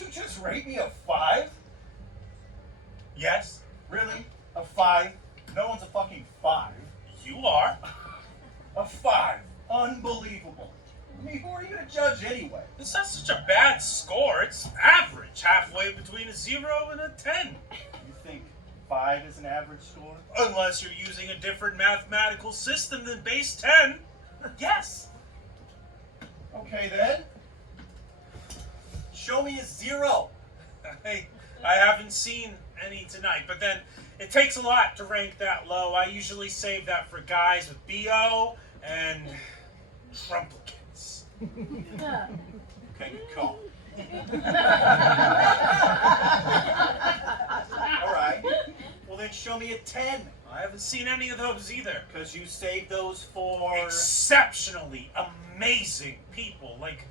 you just rate me a 5? Yes, Really? A 5? No one's a fucking 5. you are. A 5. Unbelievable. I mean, who are you to judge anyway? It's not such a bad score. It's average, halfway between a 0 and a 10. You think 5 is an average score? Unless you're using a different mathematical system than base 10. Yes. Okay then. Show me a 0. I haven't seen any tonight, but then it takes a lot to rank that low. I usually save that for guys with BO and Trumplicans. Okay, good call. Alright. Well then show me a 10. I haven't seen any of those either. Because you saved those for... Exceptionally amazing people, like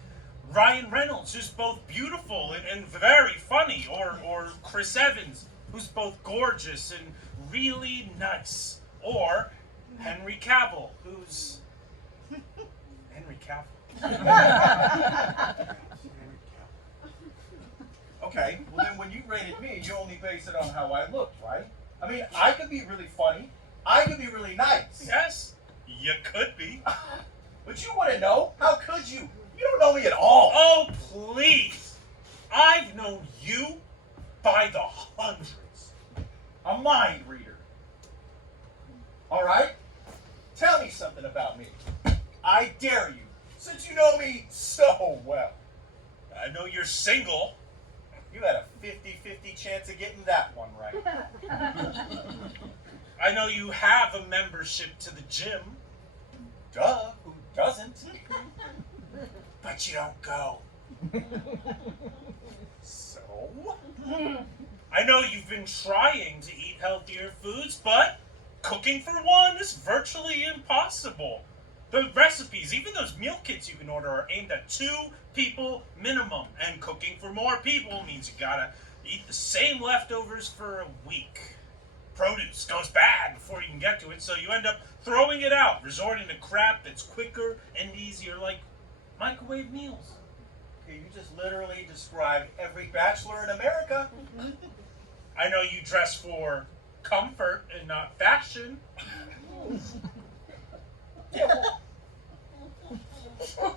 Ryan Reynolds, who's both beautiful and very funny, or Chris Evans, who's both gorgeous and really nice, or Henry Cavill, who's Henry Cavill. Okay, well then when you rated me, you only base it on how I looked, right? I mean, I could be really funny. I could be really nice. Yes, you could be. But you wouldn't know. How could you? You don't know me at all. Oh, please. I've known you by the hundreds. A mind reader. All right? Tell me something about me. I dare you, since you know me so well. I know you're single. You had a 50-50 chance of getting that one right. I know you have a membership to the gym. Duh, who doesn't? But you don't go. So? I know you've been trying to eat healthier foods, but cooking for one is virtually impossible. The recipes, even those meal kits you can order, are aimed at 2 people minimum, and cooking for more people means you gotta eat the same leftovers for a week. Produce goes bad before you can get to it, so you end up throwing it out, resorting to crap that's quicker and easier, like microwave meals. Okay, you just literally described every bachelor in America. I know you dress for comfort and not fashion. Yeah, well,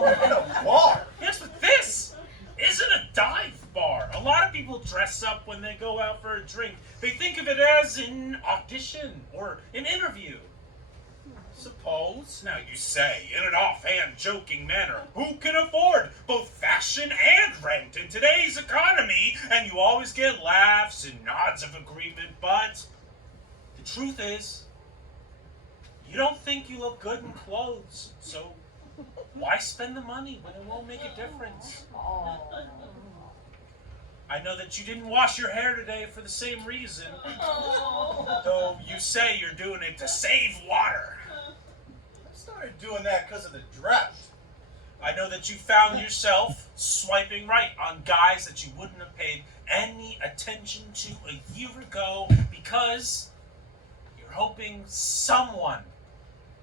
we're in a bar. Yes, but this isn't a dive bar. A lot of people dress up when they go out for a drink. They think of it as an audition or an interview. Suppose, now you say, in an offhand, joking manner, who can afford both fashion and rent in today's economy? And you always get laughs and nods of agreement, but the truth is, you don't think you look good in clothes, so why spend the money when it won't make a difference? I know that you didn't wash your hair today for the same reason, though you say you're doing it to save water. I started doing that because of the drought. I know that you found yourself swiping right on guys that you wouldn't have paid any attention to a year ago because you're hoping someone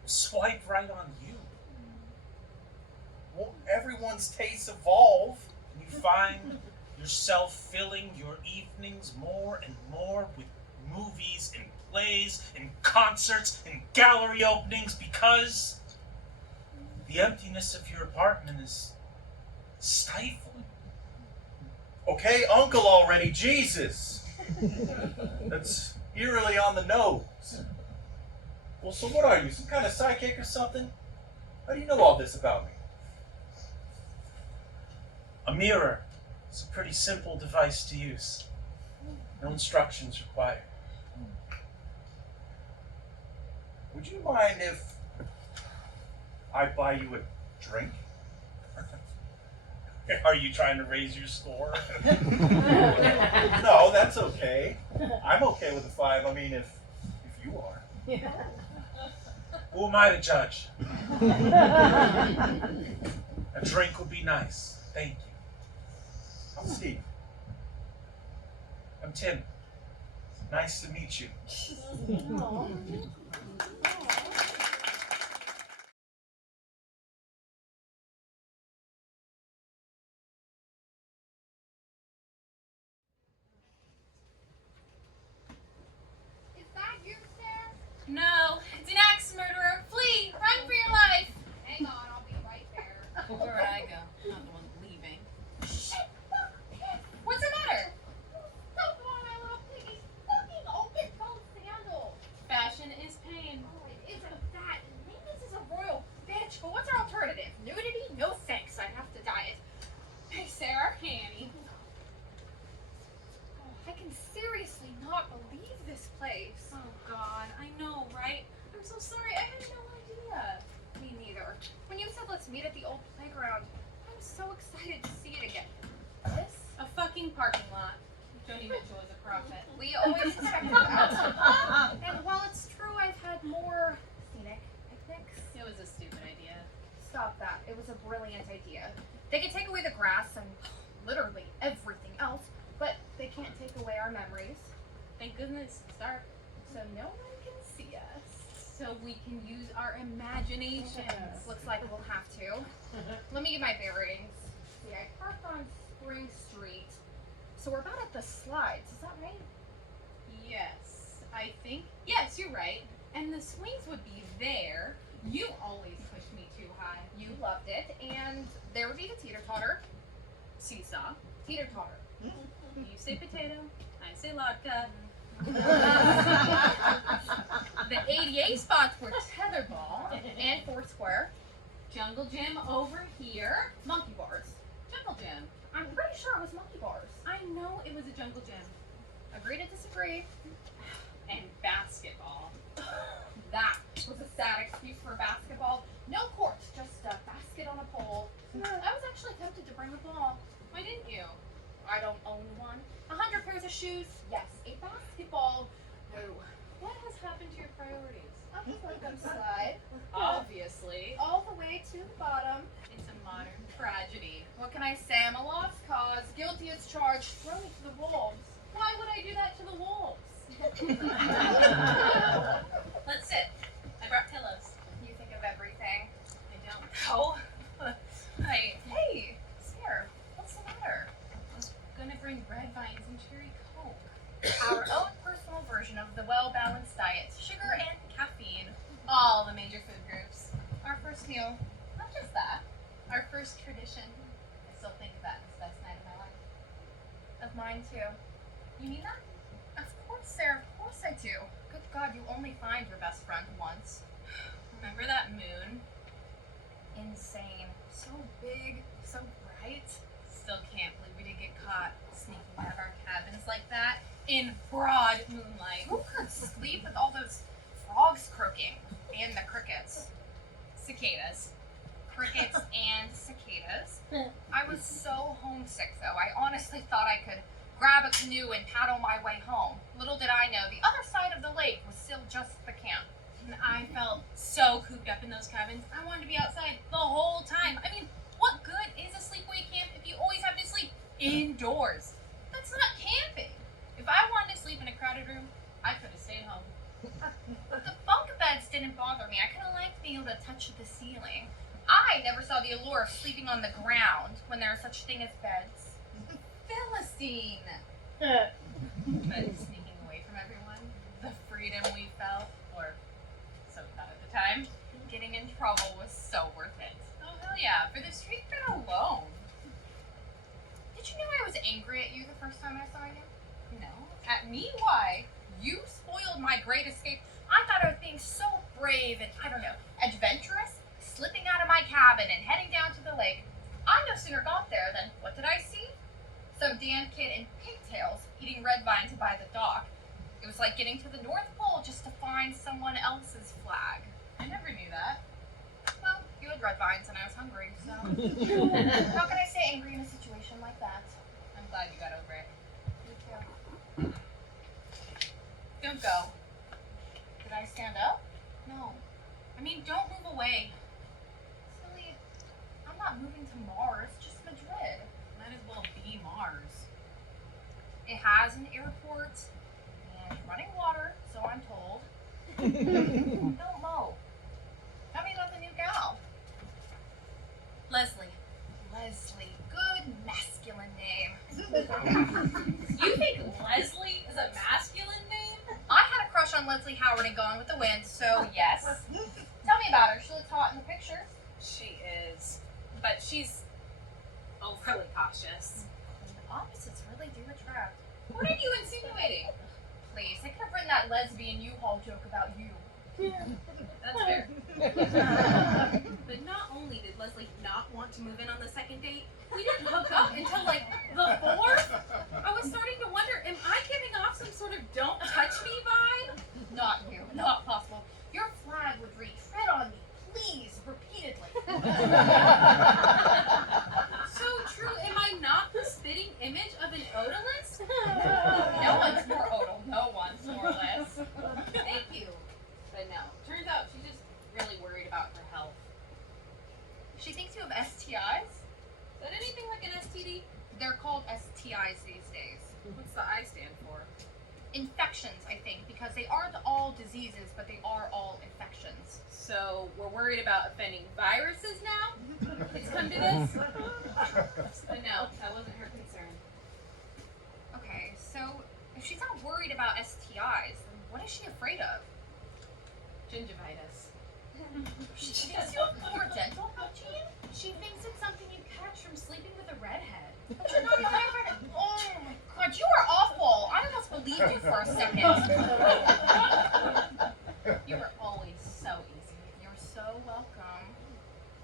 will swipe right on you. Well, everyone's tastes evolve. And you find yourself filling your evenings more and more with movies and plays and concerts and gallery openings because the emptiness of your apartment is stifling. Okay, Uncle already, Jesus. That's eerily on the nose. Well, so what are you, some kind of psychic or something? How do you know all this about me? A mirror is a pretty simple device to use. No instructions required. Would you mind if I buy you a drink? Are you trying to raise your score? No, that's okay. I'm okay with a 5. I mean, if you are. Who am I to judge? A drink would be nice. Thank you. I'm Steve. I'm Tim. Nice to meet you. Why did you see it again? This? A fucking parking lot. Don't even show as a profit. We always expected that. And while it's true I've had more scenic picnics, It was a stupid idea. stop that. It was a brilliant idea. They could take away the grass and literally everything else, but they can't take away our memories. Thank goodness it's dark. So no one can see us. So we can use our imaginations. Looks like we'll have to. Let me get my bearings. See, I parked on Spring Street. So we're about at the slides, is that right? Yes, I think. Yes, you're right. And the swings would be there. You always push me too high. You loved it, and there would be the teeter-totter. Seesaw. Teeter-totter. You say potato. I say latke. The ADA spots were tetherball and Foursquare. Jungle gym over here. Monkey bars. Jungle gym. I'm pretty sure it was monkey bars. I know it was a jungle gym. Agree to disagree. And basketball. That was a sad excuse for basketball. No courts, just a basket on a pole. I was actually tempted to bring a ball. Why didn't you? I don't own one. 100 pairs of shoes. Yes. A basketball. No. What has happened to your priorities? Up the welcome slide. Obviously, All the way to the bottom. it's a modern tragedy. What can I say? I'm a lost cause. Guilty as charged. Throw me to the wolves. Why would I do that to the wolves? Let's sit. I brought pillows. You think of everything. I don't. Oh. Hey, Sarah, what's the matter? I was gonna bring red vines and cherry coke. Our own personal version of the well-balanced diet. Sugar and caffeine. All the major food groups. Our first meal. Not just that. Our first tradition. I still think of that as the best night of my life. Of mine, too. You mean that? Of course, Sarah. Of course I do. Good God, you only find your best friend once. Remember that moon? Insane. So big. So bright. Still can't believe we didn't get caught sneaking out of our cabins like that in broad moonlight. Who could sleep with all those frogs croaking? And the crickets. Cicadas. Crickets and cicadas. I was so homesick, though. I honestly thought I could grab a canoe and paddle my way home. Little did I know, the other side of the lake was still just the camp. And I felt so cooped up in those cabins. I wanted to be outside the whole time. I mean, what good is a sleepaway camp if you always have to sleep indoors? That's not camping. If I wanted to sleep in a crowded room, I could have stayed home. But the bunk beds didn't bother me. I kind of liked being able to touch the ceiling. I never saw the allure of sleeping on the ground when there is such thing as beds. Philistine! But sneaking away from everyone, the freedom we felt, or so we thought at the time, Getting in trouble was so worth it. oh hell yeah, for the street cred alone. Did you know I was angry at you the first time I saw you? No. At me? Why? You spoiled my great escape. I thought I was being so brave and, I don't know, adventurous, slipping out of my cabin and heading down to the lake. I no sooner got there than, what did I see? Some damn kid in pigtails eating red vine to buy the dock. It was like getting to the North Pole just to find someone else's flag. I never knew that. Well, you had red vines and I was hungry, so how can I stay angry in a situation like that? I'm glad you got over it. Me too. Don't go. Did I stand up? No. I mean, don't move away. Silly. I'm not moving to Mars, just Madrid. Might as well be Mars. It has an airport and running water, so I'm told. Don't mow. Tell me about the new gal. Leslie. Leslie. Good masculine name. You think Leslie is a masculine name? I had a crush on Leslie Howard in Gone with the Wind, so yes. Tell me about her. She looks hot in the pictures. She is. But she's overly cautious. The opposites really do attract. What are you insinuating? Please, I could have written that lesbian U-Haul joke about you. That's fair. But not only did Leslie not want to move in on the second date, we didn't hook up until like the fourth. I was starting to wonder, am I giving off some sort of don't touch me vibe? Not you. Not possible. Your flag would read, tread on me, please, repeatedly. So more or less. Thank you. But no, turns out she's just really worried about her health. She thinks you have STIs? Is that anything like an STD? They're called STIs these days. What's the I stand for? Infections, I think, because they aren't all diseases, but they are all infections. So we're worried about offending viruses now? It's come to this? But no, that wasn't her concern. Okay, so if she's not worried about STIs, then what is she afraid of? Gingivitis. She thinks you have poor dental hygiene? She thinks it's something you catch from sleeping with a redhead. But you're not a redhead. Oh my god, you are awful. I almost believed you for a second. You were always so easy. You're so welcome.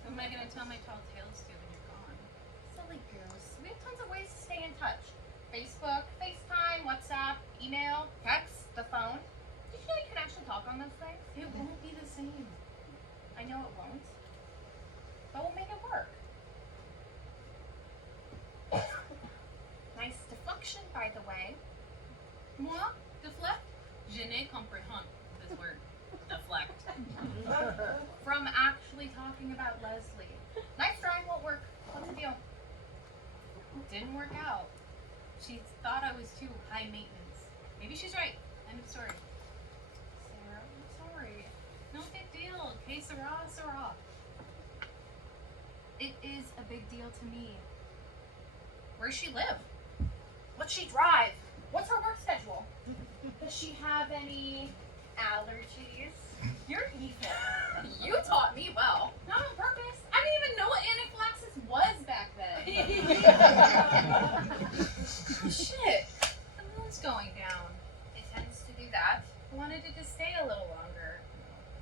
Who am I going to tell my tall tales to when you're gone? Silly goose. We have tons of ways to stay in touch. Facebook, FaceTime, WhatsApp, email, text, the phone. Did you know you can actually talk on those things? It won't be the same. I know it won't. But we'll make it work. Nice deflection, by the way. Moi? Deflect? Je ne comprends this word. Deflect. From actually talking about Leslie. Nice drawing won't work. What's the deal? Didn't work out. She thought I was too high maintenance. Maybe she's right. End of story. Sarah, I'm sorry. No big deal. Que sera, sera. It is a big deal to me. Where does she live? What's she drive? What's her work schedule? Does she have any allergies? You're evil. You taught me well. Not on purpose. I didn't even know what anaphylaxis was back then. Shit. The moon's going down. It tends to do that. I wanted it to stay a little longer.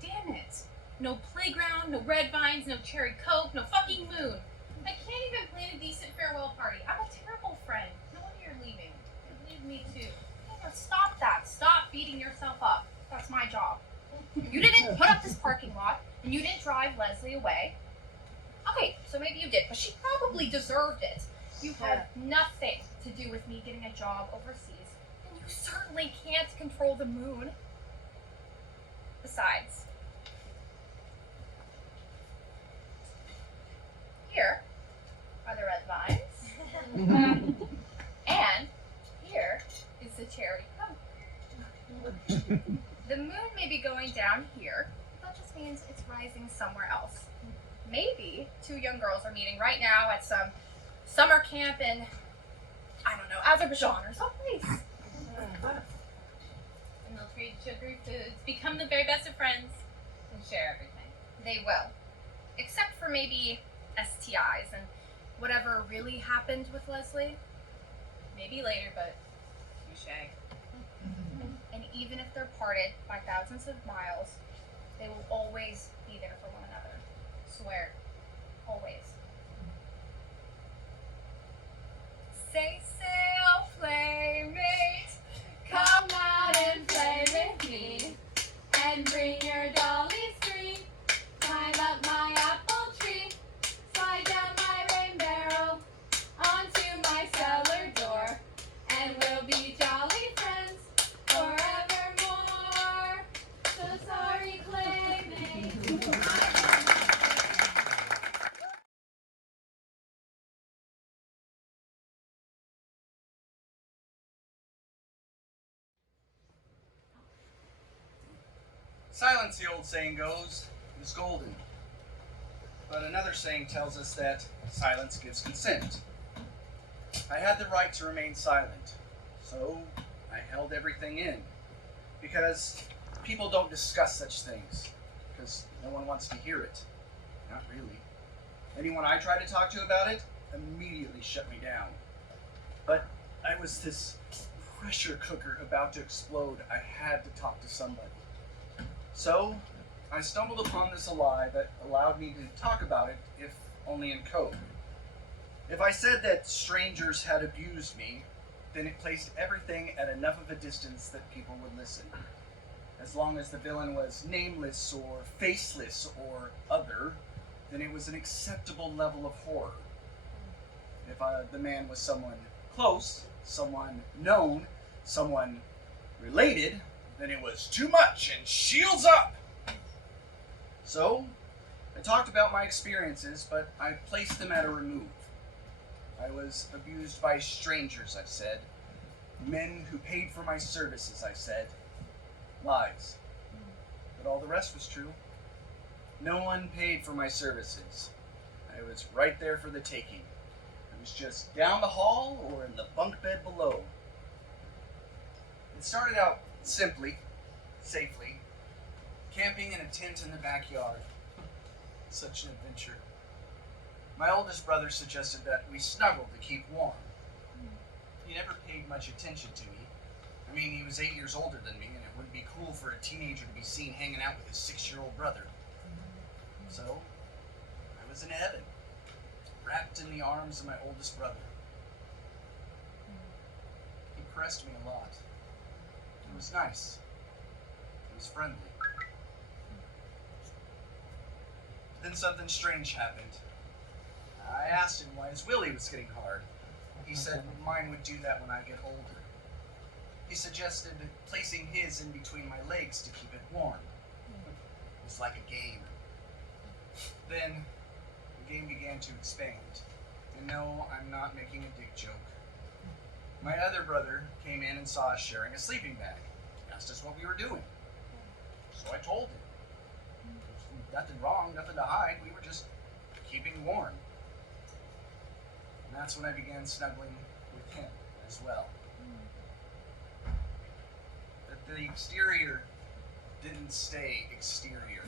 Damn it. No playground, no red vines, no cherry coke, no fucking moon. I can't even plan a decent farewell party. I'm a terrible friend. No wonder you're leaving. Leave me too. Taylor, stop that. Stop beating yourself up. That's my job. You didn't put up this parking lot, and you didn't drive Leslie away. Okay, so maybe you did, but she probably deserved it. You had nothing to do with me getting a job overseas, and you certainly can't control the moon. Besides, here are the red vines, and here is the cherry coke. The moon may be going down here, but that just means it's rising somewhere else. Maybe two young girls are meeting right now at some summer camp in, I don't know, Azerbaijan or someplace. And they'll trade sugary foods, become the very best of friends, and share everything. They will. Except for maybe STIs and whatever really happened with Leslie. Maybe later, but touche. And even if they're parted by thousands of miles, they will always be there for one another. Swear. Always. Say, oh playmate, come out and play with me, and bring your dolly's tree. Climb up my apple tree, slide down my rain barrel, onto my cellar door, and we'll be jolly friends forevermore. So sorry, playmate. Silence, the old saying goes, is golden. But another saying tells us that silence gives consent. I had the right to remain silent, so I held everything in. Because people don't discuss such things, because no one wants to hear it. Not really. Anyone I tried to talk to about it immediately shut me down. But I was this pressure cooker about to explode. I had to talk to somebody. So, I stumbled upon this lie that allowed me to talk about it, if only in code. If I said that strangers had abused me, then it placed everything at enough of a distance that people would listen. As long as the villain was nameless or faceless or other, then it was an acceptable level of horror. If the man was someone close, someone known, someone related, then it was too much and shields up. So, I talked about my experiences, but I placed them at a remove. I was abused by strangers, I said. Men who paid for my services, I said. Lies. But all the rest was true. No one paid for my services. I was right there for the taking. I was just down the hall or in the bunk bed below. It started out simply, safely, camping in a tent in the backyard. Such an adventure. My oldest brother suggested that we snuggle to keep warm. He never paid much attention to me. I mean, he was 8 years older than me, and it wouldn't be cool for a teenager to be seen hanging out with his 6-year-old brother. So, I was in heaven, wrapped in the arms of my oldest brother. He caressed me a lot. It was nice. It was friendly. Then something strange happened. I asked him why his willy was getting hard. He said mine would do that when I get older. He suggested placing his in between my legs to keep it warm. It was like a game. Then, the game began to expand. And no, I'm not making a dick joke. My other brother came in and saw us sharing a sleeping bag. He asked us what we were doing. So I told him. Nothing wrong, nothing to hide. We were just keeping warm. And that's when I began snuggling with him as well. But the exterior didn't stay exterior.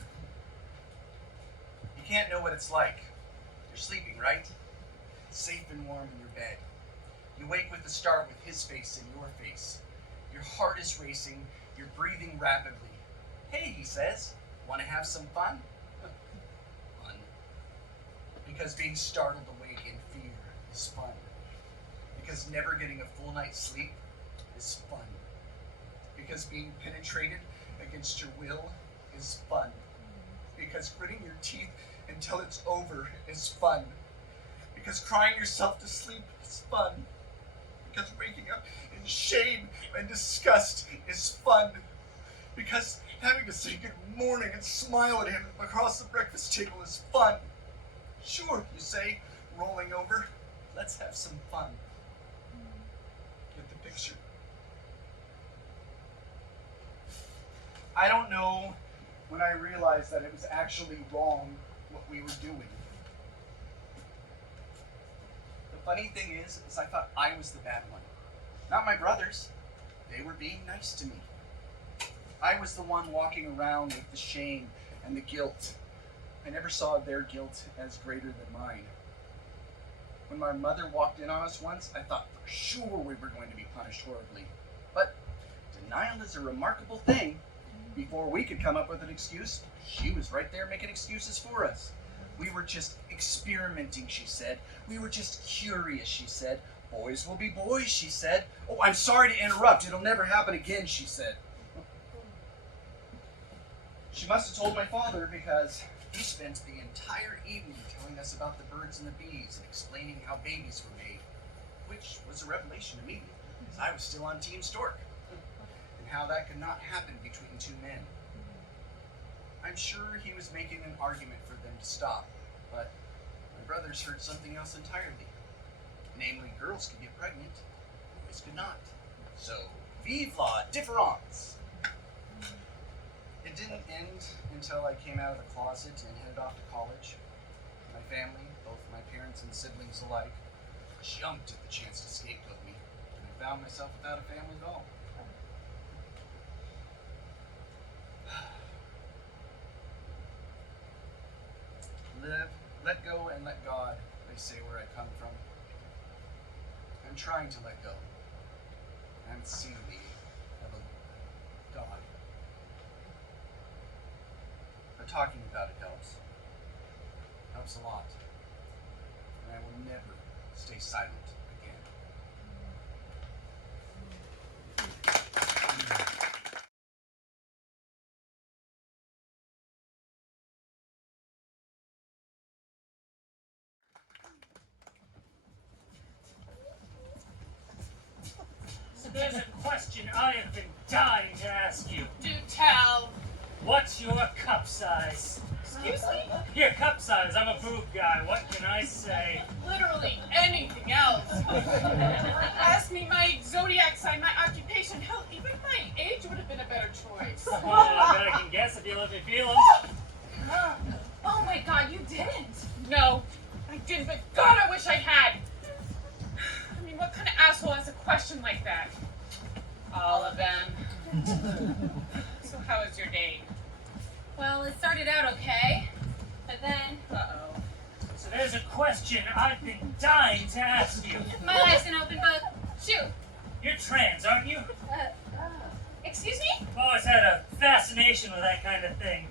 You can't know what it's like. You're sleeping, right? Safe and warm in your bed. You wake with the start with his face in your face. Your heart is racing. You're breathing rapidly. Hey, he says, want to have some fun? Fun. Because being startled awake in fear is fun. Because never getting a full night's sleep is fun. Because being penetrated against your will is fun. Because gritting your teeth until it's over is fun. Because crying yourself to sleep is fun. Because waking up in shame and disgust is fun. Because having to say good morning and smile at him across the breakfast table is fun. Sure, you say, rolling over. Let's have some fun. Get the picture. I don't know when I realized that it was actually wrong what we were doing. The funny thing is I thought I was the bad one. Not my brothers. They were being nice to me. I was the one walking around with the shame and the guilt. I never saw their guilt as greater than mine. When my mother walked in on us once, I thought for sure we were going to be punished horribly. But denial is a remarkable thing. Before we could come up with an excuse, she was right there making excuses for us. We were just experimenting, she said. We were just curious, she said. Boys will be boys, she said. Oh, I'm sorry to interrupt. It'll never happen again, she said. She must have told my father because he spent the entire evening telling us about the birds and the bees and explaining how babies were made, which was a revelation to me, because I was still on Team Stork, and how that could not happen between two men. I'm sure he was making an argument for them to stop, but my brothers heard something else entirely. Namely, girls could get pregnant, boys could not. So, vive la différence! It didn't end until I came out of the closet and headed off to college. My family, both my parents and siblings alike, jumped at the chance to scapegoat me, and I found myself without a family at all. Live, let go, and let God, they say where I come from. I'm trying to let go. I'm seeing of a God. But talking about it helps. Helps a lot. And I will never stay silent again. So there's a question I have been dying to ask you. Do tell. What's your cup size? Excuse me? Your cup size. I'm a boob guy. What can I say? Literally anything else. Ask me my zodiac sign, my occupation. Hell, even my age would have been a better choice. Oh, I bet I can guess if you let me feel 'em. Oh my god, you didn't. No, I didn't, but God, I wish I had. I mean, what kind of asshole has a question like that? All of them. So how was your date? Well, it started out okay, but then, Uh-oh. So there's a question I've been dying to ask you. my life's an open book. Shoot. You're trans, aren't you? Excuse me? I've always had a fascination with that kind of thing.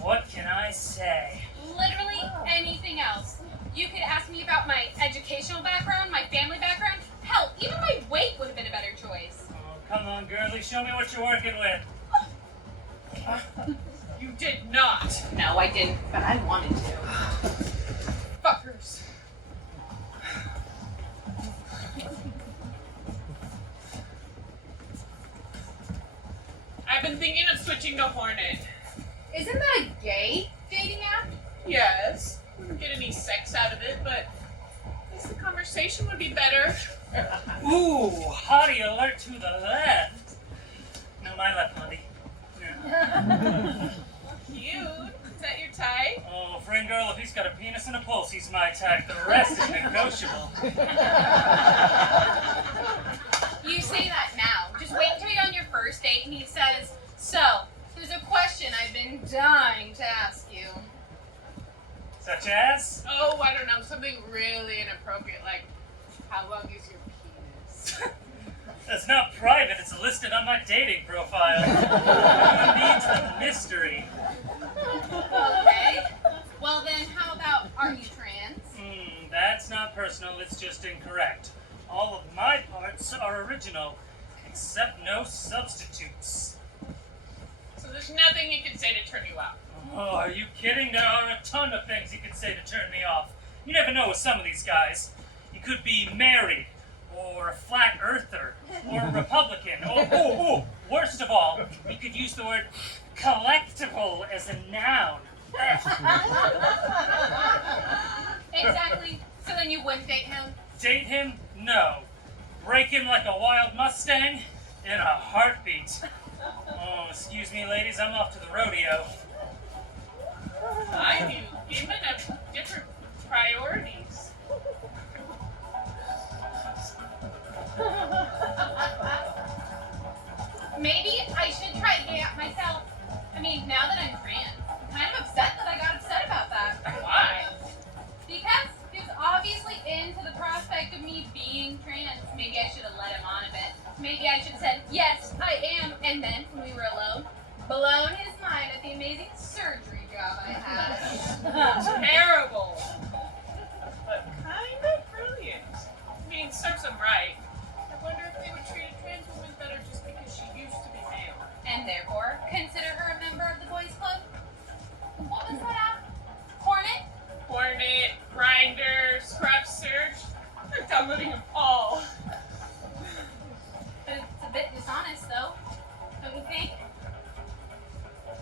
What can I say? Literally anything else. You could ask me about my educational background, my family background. Hell, even my weight would have been a better choice. Oh, come on, girlie. Show me what you're working with. You did not. No, I didn't, but I wanted to. Fuckers. I've been thinking of switching to Hornet. Isn't that a gay dating app? Yes. Wouldn't get any sex out of it, but at least the conversation would be better. Ooh, hottie alert to the left. No, my left, honey. No. Cute. Is that your type? Oh, friend girl, if he's got a penis and a pulse, he's my type. The rest is negotiable. You say that now. Just wait until you're on your first date and he says, so, there's a question I've been dying to ask you. Such as? Oh, I don't know. Something really inappropriate, like, how long is your penis? That's not private, it's listed on my dating profile. Who needs the mystery? Okay. Well then, how about, are you trans? That's not personal, it's just incorrect. All of my parts are original, except no substitutes. So there's nothing you can say to turn you out. Oh, are you kidding? There are a ton of things you could say to turn me off. You never know with some of these guys. You could be married, or a flat earther, or a Republican, or, worst of all, you could use the word collectible as a noun. Exactly. So then you wouldn't date him? Date him? No. Break him like a wild Mustang? In a heartbeat. Oh, excuse me, ladies, I'm off to the rodeo. I knew women have different priorities. Maybe I should try a gay app myself. I mean, now that I'm trans, I'm kind of upset that I got upset about that. Why? Because he was obviously into the prospect of me being trans. Maybe I should have let him on a bit. Maybe I should have said, yes, I am. And then, when we were alone, blown his mind at the amazing surgery job I had. Terrible. But kind of brilliant. I mean, serves them right. I wonder if they would treat a trans woman better just because she used to be male. And therefore, consider her a member of the boys' club. What was that app? Hornet? Hornet, Grinder, Scrub Search. I'm downloading them all. But it's a bit dishonest, though. Don't you think?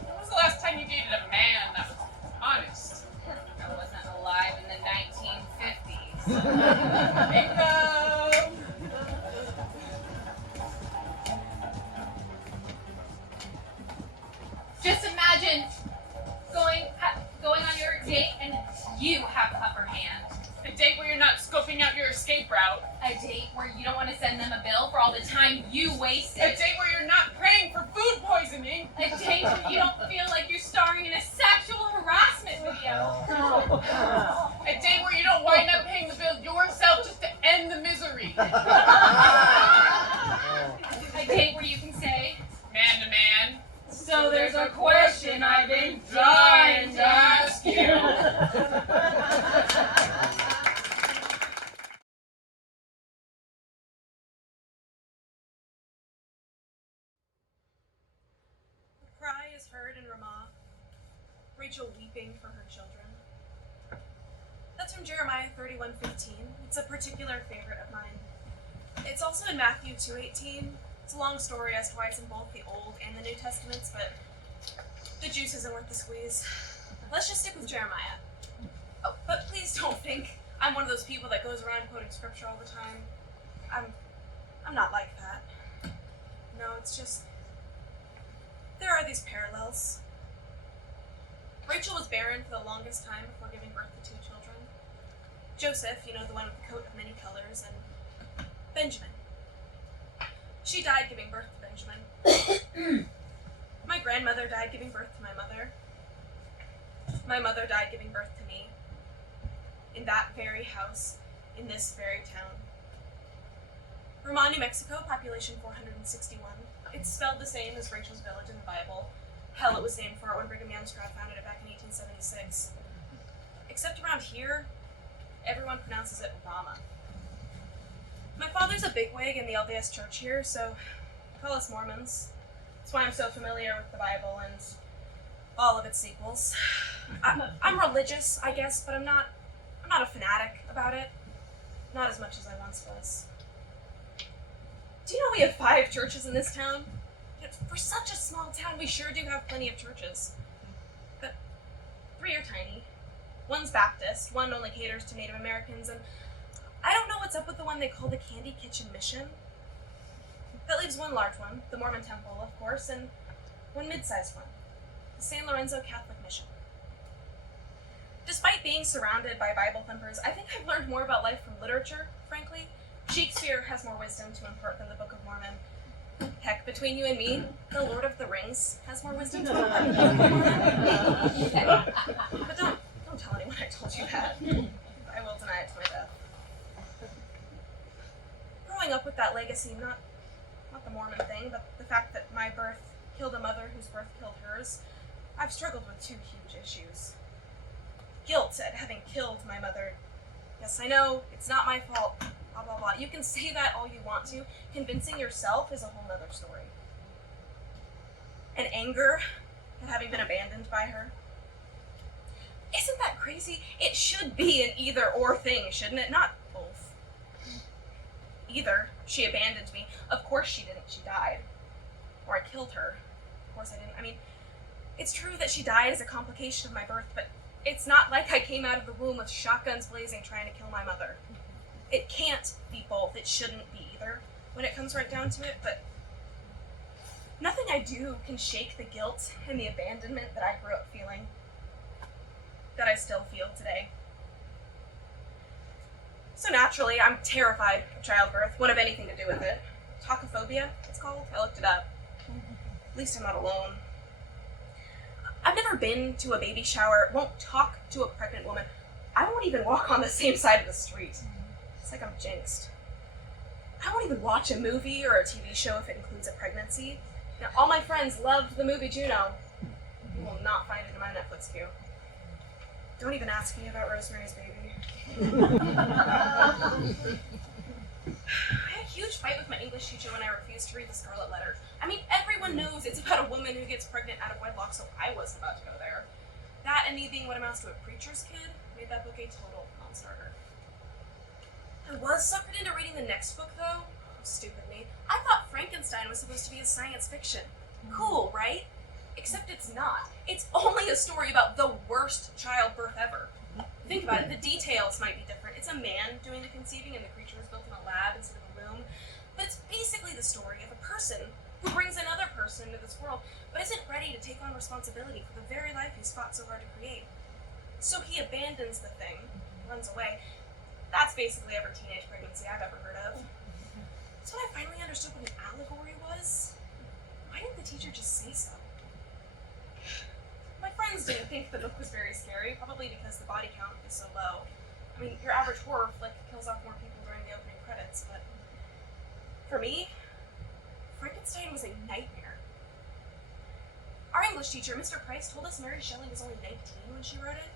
When was the last time you dated a man that was honest? I wasn't alive in the 1950s. Bingo! Just imagine going on your date and you have the upper hand. A date where you're not scoping out your escape route. A date where you don't want to send them a bill for all the time you wasted. A date where you're not praying for food poisoning. A date where you don't feel like you're starring in a sexual harassment video. A date where you don't wind up paying the bill yourself just to end the misery. A date where you can say, Man to man. so there's a question I've been dying to ask you. A cry is heard in Ramah, Rachel weeping for her children. That's from Jeremiah 31:15. It's a particular favorite of mine. It's also in Matthew 2:18, It's a long story as to why it's in both the Old and the New Testaments, but the juice isn't worth the squeeze. Let's just stick with Jeremiah. Oh, but please don't think I'm one of those people that goes around quoting scripture all the time. I'm not like that. No, it's just there are these parallels. Rachel was barren for the longest time before giving birth to 2 children. Joseph, you know, the one with the coat of many colors, and Benjamin. She died giving birth to Benjamin. My grandmother died giving birth to my mother. My mother died giving birth to me. In that very house, in this very town. Ramah, New Mexico, population 461. It's spelled the same as Rachel's village in the Bible. Hell, it was named for it when Brigham Young's crowd founded it back in 1876. Except around here, everyone pronounces it Ramah. My father's a bigwig in the LDS church here, so they call us Mormons. That's why I'm so familiar with the Bible and all of its sequels. I'm religious, I guess, but I'm not a fanatic about it. Not as much as I once was. Do you know we have 5 churches in this town? For such a small town, we sure do have plenty of churches. But 3 are tiny. One's Baptist, one only caters to Native Americans, and I don't know what's up with the one they call the Candy Kitchen Mission. That leaves one large one, the Mormon Temple, of course, and one mid-sized one, the San Lorenzo Catholic Mission. Despite being surrounded by Bible thumpers, I think I've learned more about life from literature, frankly. Shakespeare has more wisdom to impart than the Book of Mormon. Heck, between you and me, the Lord of the Rings has more wisdom to impart than the Book of Mormon. But don't tell anyone I told you that. I will deny it to my death. Growing up with that legacy, not the Mormon thing, but the fact that my birth killed a mother whose birth killed hers, I've struggled with 2 huge issues. Guilt at having killed my mother. Yes, I know, it's not my fault, blah, blah, blah. You can say that all you want to. Convincing yourself is a whole nother story. And anger at having been abandoned by her. Isn't that crazy? It should be an either-or thing, shouldn't it? Not both. Either she abandoned me. Of course she didn't. She died. Or I killed her. Of course I didn't. I mean, it's true that she died as a complication of my birth, but it's not like I came out of the womb with shotguns blazing trying to kill my mother. It can't be both. It shouldn't be either when it comes right down to it, but nothing I do can shake the guilt and the abandonment that I grew up feeling, that I still feel today. So naturally, I'm terrified of childbirth, won't have anything to do with it. Tocophobia, it's called. I looked it up. At least I'm not alone. I've never been to a baby shower, won't talk to a pregnant woman. I won't even walk on the same side of the street. It's like I'm jinxed. I won't even watch a movie or a TV show if it includes a pregnancy. Now, all my friends loved the movie Juno. You will not find it in my Netflix queue. Don't even ask me about Rosemary's Baby. I had a huge fight with my English teacher when I refused to read The Scarlet Letter. I mean, everyone knows it's about a woman who gets pregnant out of wedlock, so I wasn't about to go there. That and me being what amounts to a preacher's kid made that book a total non-starter. I was suckered into reading the next book, though. Stupid me. I thought Frankenstein was supposed to be a science fiction. Cool, right? Except it's not. It's only a story about the worst childbirth ever. Think about it, the details might be different. It's a man doing the conceiving and the creature is built in a lab instead of a womb. But it's basically the story of a person who brings another person into this world, but isn't ready to take on responsibility for the very life he's fought so hard to create. So he abandons the thing, runs away. That's basically every teenage pregnancy I've ever heard of. That's when I finally understood what an allegory was. Why didn't the teacher just say so? My friends didn't think the book was very scary, probably because the body count is so low. I mean, your average horror flick kills off more people during the opening credits, but for me, Frankenstein was a nightmare. Our English teacher, Mr. Price, told us Mary Shelley was only 19 when she wrote it.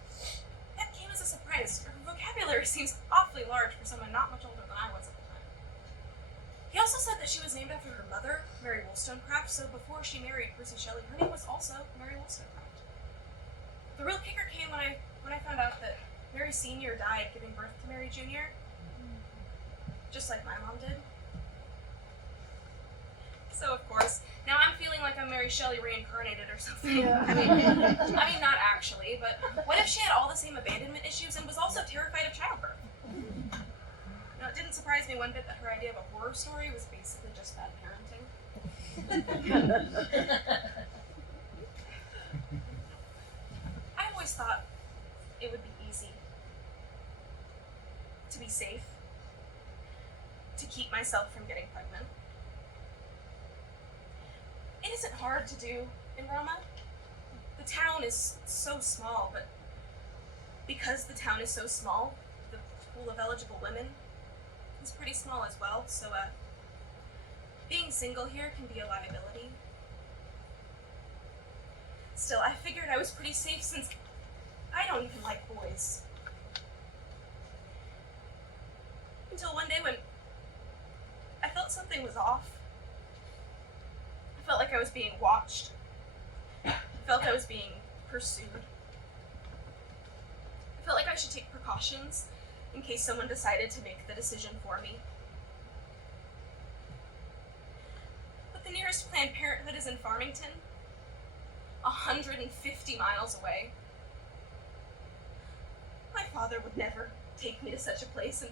That came as a surprise. Her vocabulary seems awfully large for someone not much older than I was at the time. He also said that she was named after her mother, Mary Wollstonecraft, so before she married Percy Shelley, her name was also Mary Wollstonecraft. The real kicker came when I found out that Mary Sr. died giving birth to Mary Jr., just like my mom did. So of course, now I'm feeling like I'm Mary Shelley reincarnated or something. Yeah. I mean, not actually, but what if she had all the same abandonment issues and was also terrified of childbirth? Now, it didn't surprise me one bit that her idea of a horror story was basically just bad parenting. I always thought it would be easy to be safe, to keep myself from getting pregnant. It isn't hard to do in Ramah. The town is so small, but because the town is so small, the pool of eligible women is pretty small as well, so being single here can be a liability. Still, I figured I was pretty safe since I don't even like boys. Until one day when I felt something was off. I felt like I was being watched. I felt I was being pursued. I felt like I should take precautions in case someone decided to make the decision for me. But the nearest Planned Parenthood is in Farmington, 150 miles away. My father would never take me to such a place, and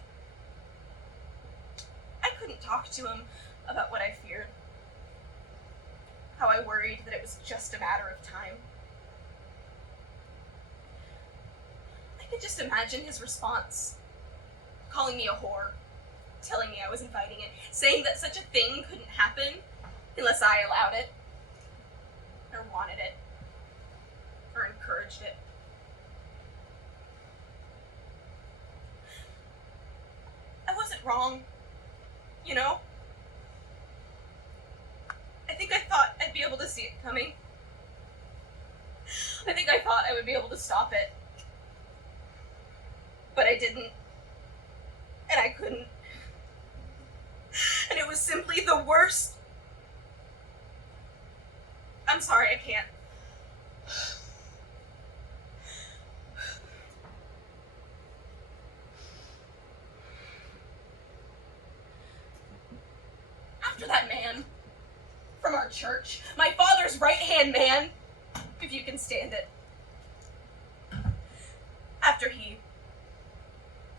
I couldn't talk to him about what I feared. How I worried that it was just a matter of time. I could just imagine his response. Calling me a whore, telling me I was inviting it, saying that such a thing couldn't happen unless I allowed it, or wanted it, or encouraged it. I wasn't wrong, you know? I think I thought I'd be able to see it coming. I think I thought I would be able to stop it. But I didn't. And I couldn't. And it was simply the worst. I'm sorry, I can't. After that man from our church, my father's right-hand man, if you can stand it. After he,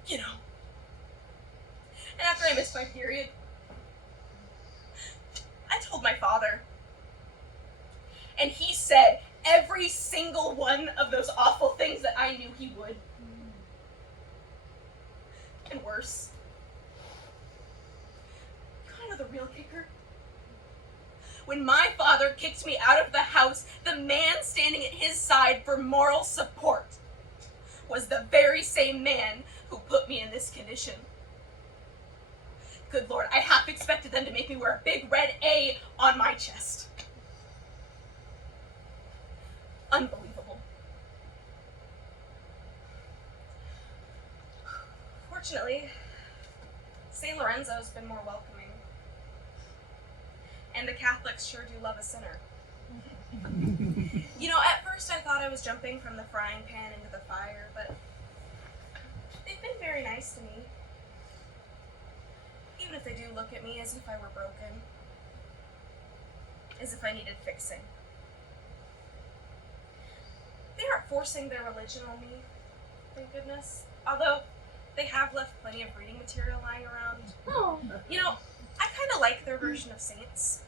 you know, and after I missed my period, I told my father. And he said every single one of those awful things that I knew he would. And worse. You wanna know the real kicker? When my father kicked me out of the house, the man standing at his side for moral support was the very same man who put me in this condition. Good Lord, I half expected them to make me wear a big red A on my chest. Unbelievable. Fortunately, St. Lorenzo's been more welcoming. And the Catholics sure do love a sinner. You know, at first I thought I was jumping from the frying pan into the fire, but they've been very nice to me. Even if they do look at me as if I were broken. As if I needed fixing. They aren't forcing their religion on me, thank goodness. Although, they have left plenty of reading material lying around. Oh. You know, I kind of like their version of saints.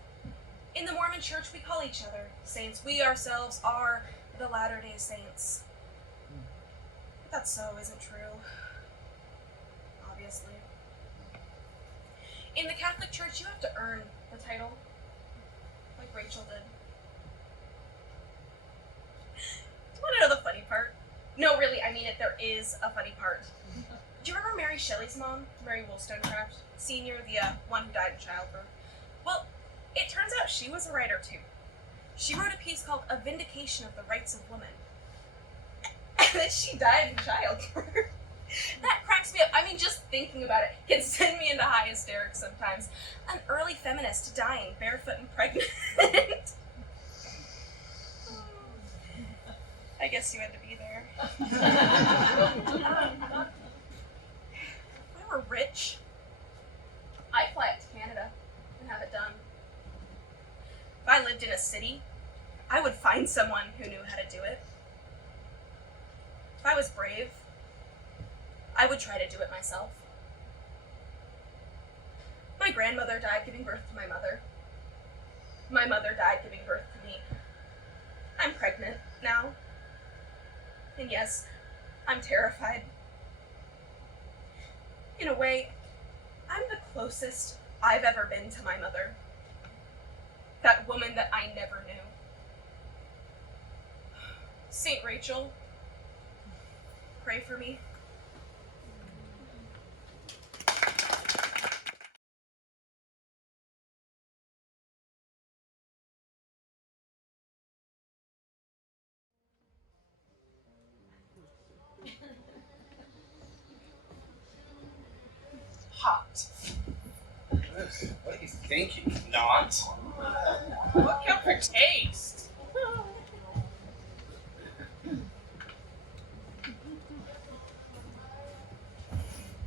In the Mormon Church, we call each other saints. We ourselves are the Latter-day Saints. But that so isn't true. Obviously. In the Catholic Church, you have to earn the title. Like Rachel did. Do you want to know the funny part? No, really, I mean it. There is a funny part. Do you remember Mary Shelley's mom, Mary Wollstonecraft, Senior, the one who died in childbirth? Well, it turns out she was a writer too. She wrote a piece called A Vindication of the Rights of Women. And then she died in childbirth. That cracks me up. I mean, just thinking about it can send me into high hysterics sometimes. An early feminist dying barefoot and pregnant. I guess you had to be there. If I were rich, I'd fly up to Canada and have it done. city, I would find someone who knew how to do it. If I was brave, I would try to do it myself. My grandmother died giving birth to my mother. My mother died giving birth to me. I'm pregnant now. And yes, I'm terrified. In a way, I'm the closest I've ever been to my mother. That woman that I never knew. Saint Rachel, pray for me. Hot. Ugh, what are you thinking? Not. Look out for taste.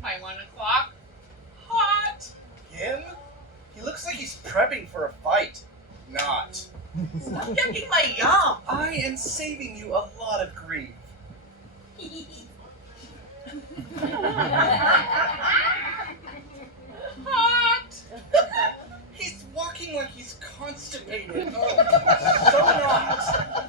By 1 o'clock, hot. Him? He looks like he's prepping for a fight. Not. Stop yucking my yum. I am saving you a lot of grief. Hot. He's walking like he's constipated. Oh, so not.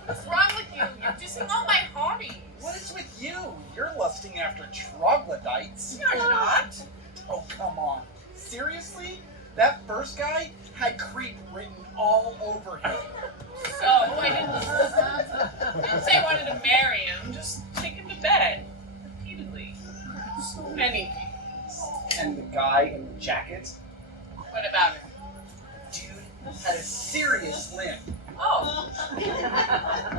What's wrong with you? You're dissing all my hobbies. What is with you? You're lusting after troglodytes. You're not. Oh, come on. Seriously? That first guy had creep written all over him. So, I didn't say I wanted to marry him, just take him to bed. Repeatedly. So many things. And the guy in the jacket? What about him? Dude had a serious limp. Oh.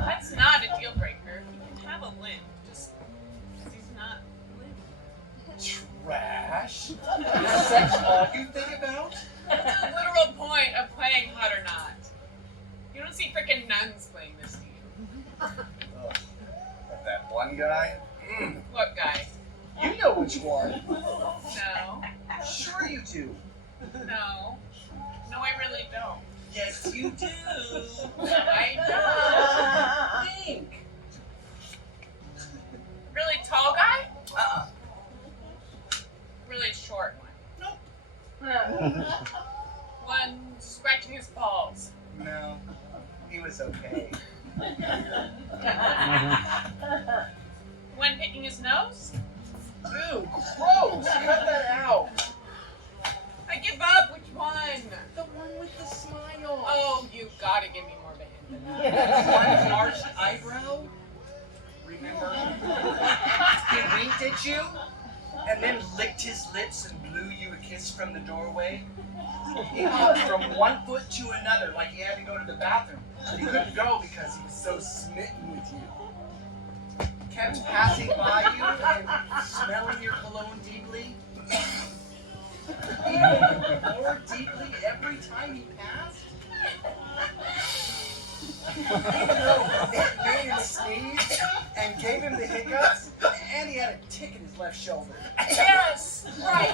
That's not a deal breaker. He can have a limp, just because he's not limp. Trash? Is sex all you think about? What's the literal point of playing hot or not? You don't see frickin' nuns playing this game. Ugh. But that one guy? What guy? You know which one. No. Sure you do. No. No, I really don't. Yes, you do. No, I Think. don't. Really tall guy? Uh-uh. Really short one? Nope. One scratching his balls? No, he was okay. One picking his nose? Ew, gross! Cut that out! I give up. Which one? The one with the smile. Oh, you gotta give me more of a hint than that. One arched eyebrow? Remember? He winked at you, and then licked his lips and blew you a kiss from the doorway. He hopped from one foot to another like he had to go to the bathroom. But he couldn't go because he was so smitten with you. Kept passing by you and smelling your cologne deeply. Even more deeply every time he passed. Even though it made him sneeze and gave him the hiccups, and he had a tick in his left shoulder. Yes, right.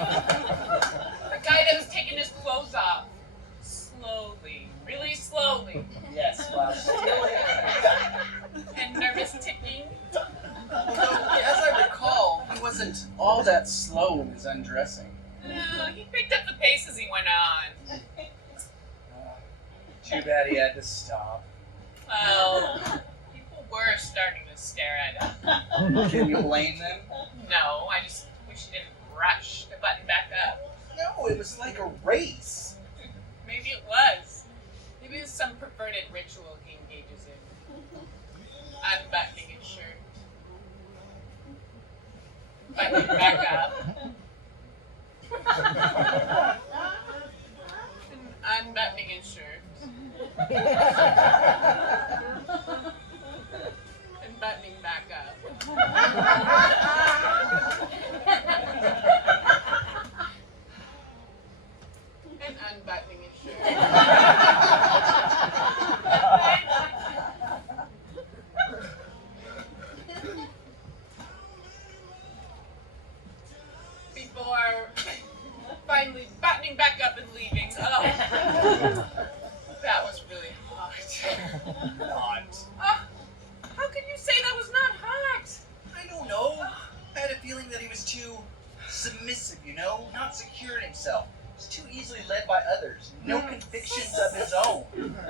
The guy that was taking his clothes off. Slowly. Really slowly. Yes, while still hiccups. And nervous ticking. Although, as I recall, he wasn't all that slow in his undressing. No, he picked up the pace as he went on. Too bad he had to stop. Well, people were starting to stare at him. Can you blame them? No, I just wish he didn't rush to button back up. No, it was like a race. Maybe it was. Maybe it was some perverted ritual he engages in. Unbuttoning his shirt. Buttoning back up. And unbuttoning his shirt. And buttoning back up. And unbuttoning his shirt. submissive, you know, not secure in himself. He's too easily led by others. No convictions of his own.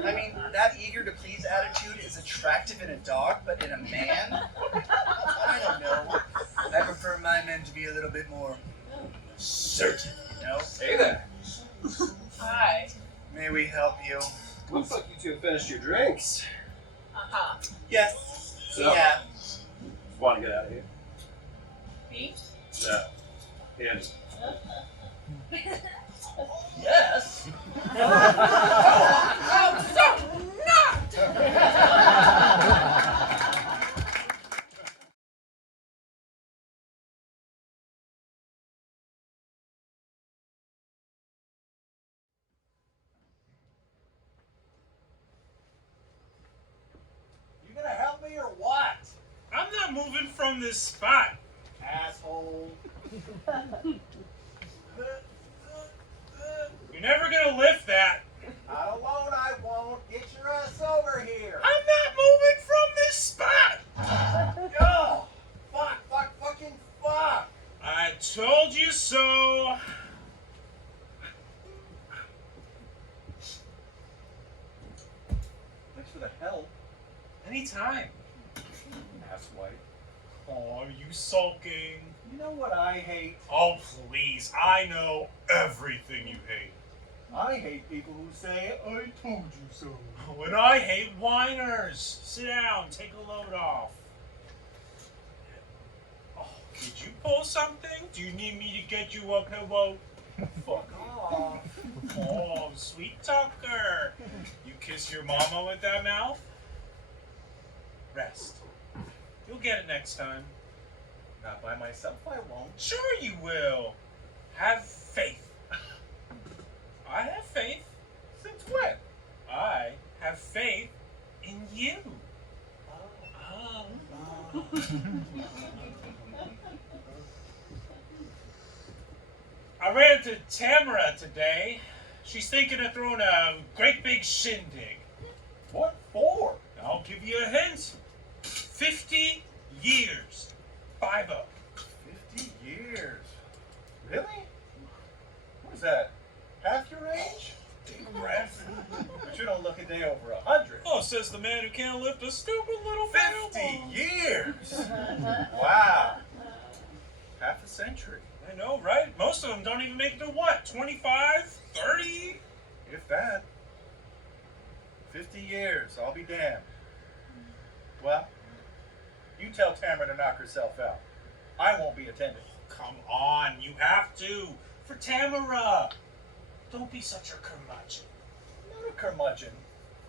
I mean, that eager to please attitude is attractive in a dog, but in a man? I don't know. I prefer my men to be a little bit more certain, you know? Hey there. Hi. May we help you? Looks like you two have finished your drinks. Uh-huh. Yes. So, Yeah. want to get out of here? Me? No. Andy. Yes. You gonna help me or what? I'm not moving from this spot. Asshole. You're never gonna lift that. Not alone, I won't. Get your ass over here. I'm not moving from this spot. Oh, fucking fuck. I told you so. Thanks for the help, Anytime. asswipe. Oh, are you sulking? You know what I hate? Oh, please. I know everything you hate. I hate people who say, I told you so. And I hate whiners. Sit down. Take a load off. Oh, did you pull something? Do you need me to get you a pillow? Fuck off. Oh, sweet Tucker. You kiss your mama with that mouth? Rest. You'll get it next time. Not by myself, I won't. Sure you will. Have faith. I have faith. Since when? I have faith in you. I ran into Tamara today. She's thinking of throwing a great big shindig. What for? I'll give you a hint. 50 years. 50. 50 years. Really? What is that? Half your age? Big breath. But you don't look a day over 100. Oh, says the man who can't lift a stupid little 50 years! Wow. Half a century. I know, right? Most of them don't even make it to what? 25? 30? If that. 50 years, I'll be damned. Well, you tell Tamara to knock herself out. I won't be attending. Come on, you have to. For Tamara. Don't be such a curmudgeon. I'm not a curmudgeon.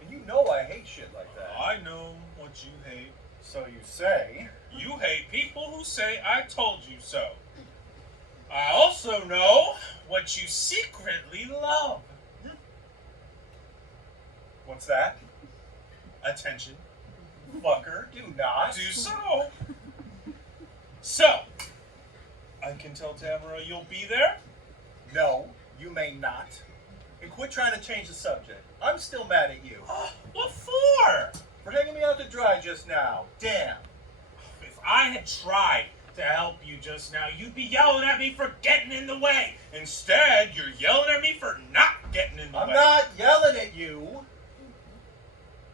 And you know I hate shit like that. I know what you hate. So you say. You hate people who say I told you so. I also know what you secretly love. What's that? Attention. Fucker, do not. Do so. So, I can tell Tamara you'll be there? No, you may not. And quit trying to change the subject. I'm still mad at you. What for? For hanging me out to dry just now. Damn. If I had tried to help you just now, you'd be yelling at me for getting in the way. Instead, you're yelling at me for not getting in the I'm way. not yelling at you.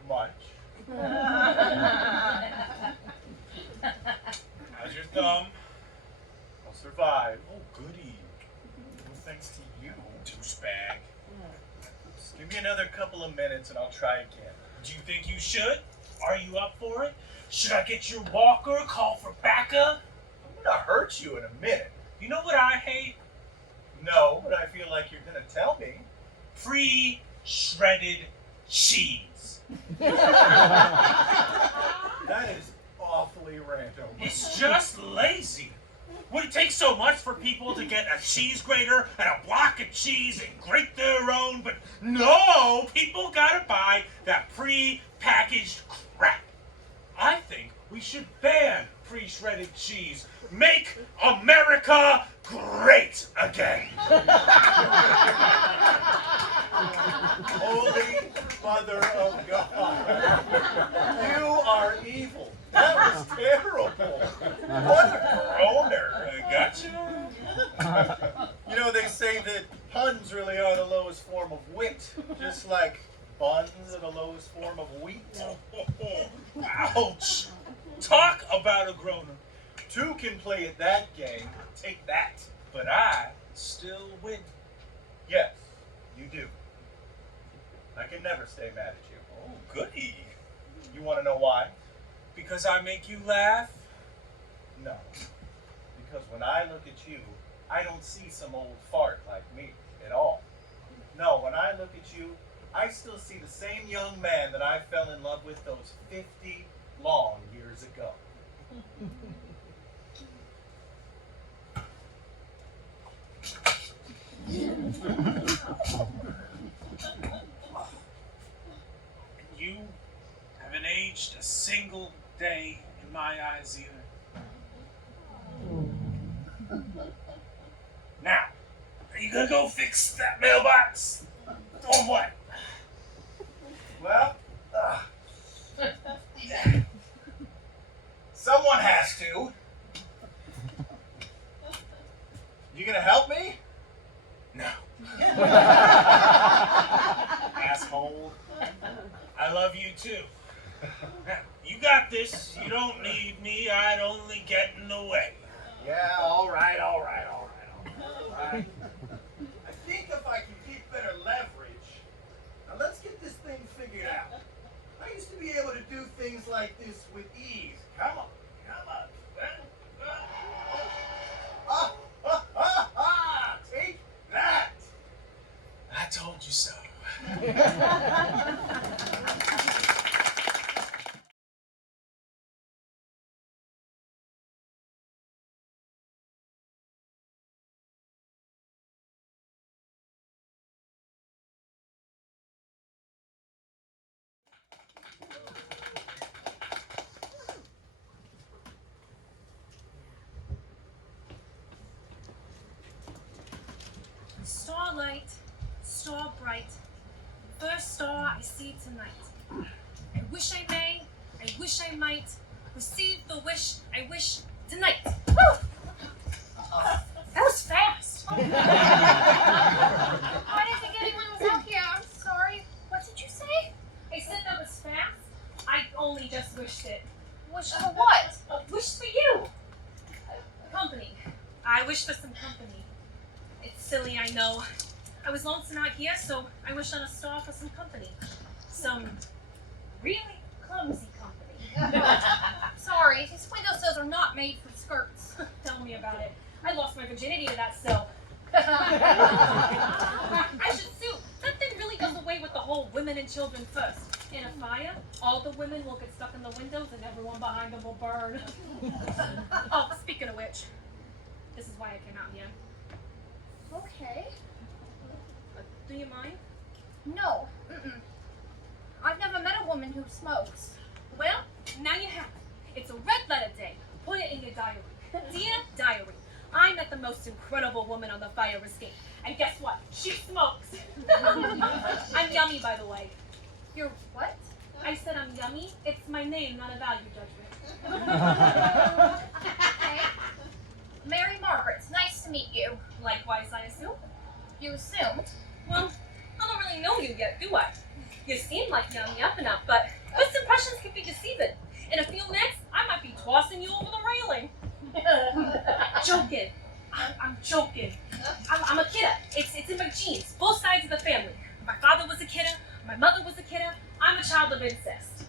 Much. How's your thumb? I'll survive. Oh, goody. Well, thanks to you. Douchebag. Just give me another couple of minutes and I'll try again. Do you think you should? Are you up for it? Should I get your walker, call for backup? I'm gonna hurt you in a minute. You know what I hate? No, but I feel like you're gonna tell me. Pre-shredded cheese. That is awfully random. It's just lazy. Would it take so much for people to get a cheese grater and a block of cheese and grate their own? But no, people gotta buy that pre-packaged crap. I think we should ban pre-shredded cheese. Make America great again. Holy Mother of God. You are evil. That was terrible. What a groaner. Gotcha. of a week. Ouch! Talk about a grown-up. Two can play at that game. Take that. But I still win. Yes, you do. I can never stay mad at you. Oh, goody. You want to know why? Because I make you laugh? No. Because when I look at you, I don't see some old fart like me at all. No, when I look at you, I still see the same young man that I fell in love with those 50 long years ago. You haven't aged a single day in my eyes either. Now, are you gonna go fix that mailbox? Or what? Well, someone has to. You gonna help me? No. Asshole. I love you too. Now, you got this. You don't need me. I'd only get in the way. Yeah, all right. I think if I can get better leverage. Now let's get this thing figured out. I used to be able to do things like this with ease. Come on. Take that. I told you so. Starlight, star bright, first star I see tonight. I wish I may, I wish I might, receive the wish I wish tonight. Woo! That was fast. I didn't think anyone was out here. I'm sorry. What did you say? I said that was fast. I only just wished it. Wish for what? Wish for you. Company. I wish for some company. It's silly, I know. I was lonesome out here, so I wished on a star for some company. Some really clumsy company. Sorry, these windowsills are not made for skirts. Tell me about it. I lost my virginity to that sill. I should sue. That thing really does away with the whole women and children first. In a fire, all the women will get stuck in the windows and everyone behind them will burn. Oh, speaking of which, this is why I came out here. Okay. Do you mind? No. I've never met a woman who smokes. Well, now you have it. It's a red letter day. Put it in your diary. Dear diary, I met the most incredible woman on the fire escape. And guess what? She smokes. I'm yummy, by the way. You're what? I said I'm yummy. It's my name, not a value judgment. Okay. Mary Margaret, it's nice to meet you. Likewise, I assume. You assumed. Well, I don't really know you yet, do I? You seem like yummy up and up, but first impressions can be deceiving. In a few minutes, I might be tossing you over the railing. Joking. I'm joking. I'm a kidder. It's in my genes. Both sides of the family. My father was a kidder. My mother was a kidder. I'm a child of incest.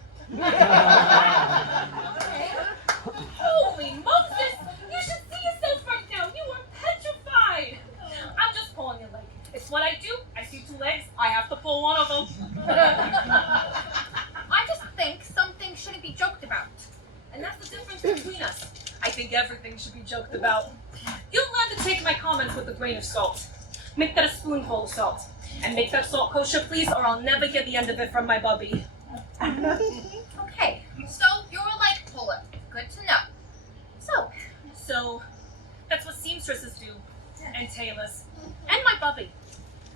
Holy Moses! You should see yourself right now. You are petrified. I'm just pulling your leg. It's what I do. I see two legs. I have to pull one of them. I just think some things shouldn't be joked about. And that's the difference between us. I think everything should be joked about. You'll learn to take my comments with a grain of salt. Make that a spoonful of salt. And make that salt kosher, please, or I'll never get the end of it from my bubby. Okay, so you're a leg puller. Good to know. So, that's what seamstresses do. And tailors. And my bubby.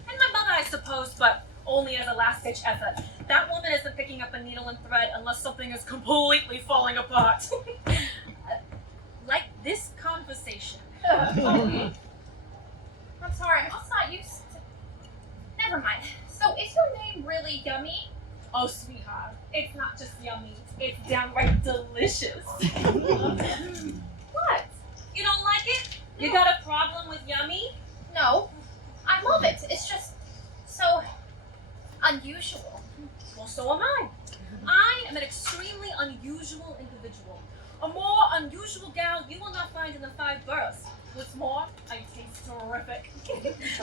And my mother, I suppose, but only as a last-ditch effort. That woman isn't picking up a needle and thread unless something is completely falling apart. Like this conversation. I'm sorry, I'm just not used to... Never mind. So is your name really Yummy? Oh, sweetheart, it's not just yummy, it's downright delicious. What? You don't like it? You got a problem with yummy? No, I love it. It's just so unusual. Well, so am I. I am an extremely unusual individual. A more unusual gal you will not find in the 5 boroughs. What's more, I taste terrific.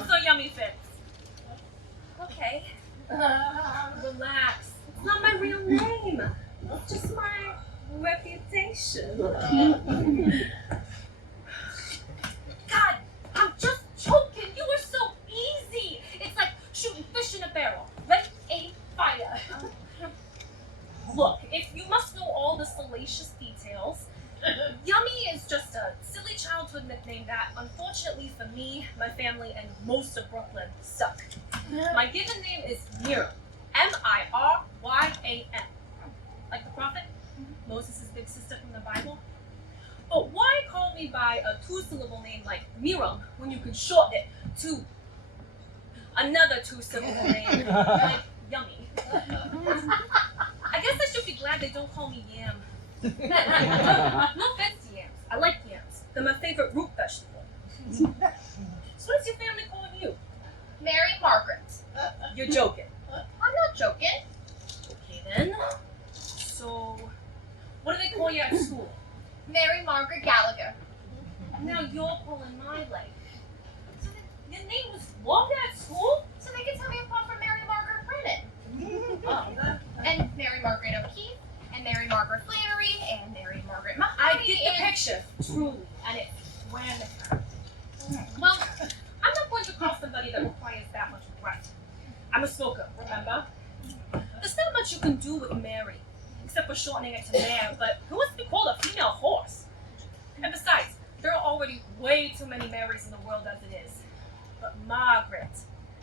So yummy fits. Okay. Relax. It's not my real name. It's just my reputation. God, I'm just joking. You are so easy. It's like shooting fish in a barrel. Ready, aim, fire. Look, if you must know all the salacious details, Yummy is just a silly childhood nickname that, unfortunately for me, my family, and most of Brooklyn, stuck. My given name is Miriam. M-I-R-Y-A-M. Like the prophet, Moses' big sister from the Bible. But why call me by a 2-syllable name like Miriam when you can shorten it to another 2-syllable name like Yummy? I guess I should be glad they don't call me Yam. No offense to yams. I like yams. They're my favorite root vegetable. So what is your family calling you? Mary Margaret. You're joking. I'm not joking. Okay then. So, what do they call you at school? Mary Margaret Gallagher. Now you're pulling my leg. So your name was longer at school? So they can tell me apart from Mary Margaret Brennan. Oh. And Mary Margaret O'Keefe. And Mary Margaret Flannery. And Mary Margaret I Mahoney. get the picture, truly, and it swam at her. Well, I'm not going to call somebody that requires that much breath. I'm a smoker, remember? There's not much you can do with Mary, except for shortening it to Mare, but who wants to be called a female horse? And besides, there are already way too many Marys in the world as it is. But Margaret,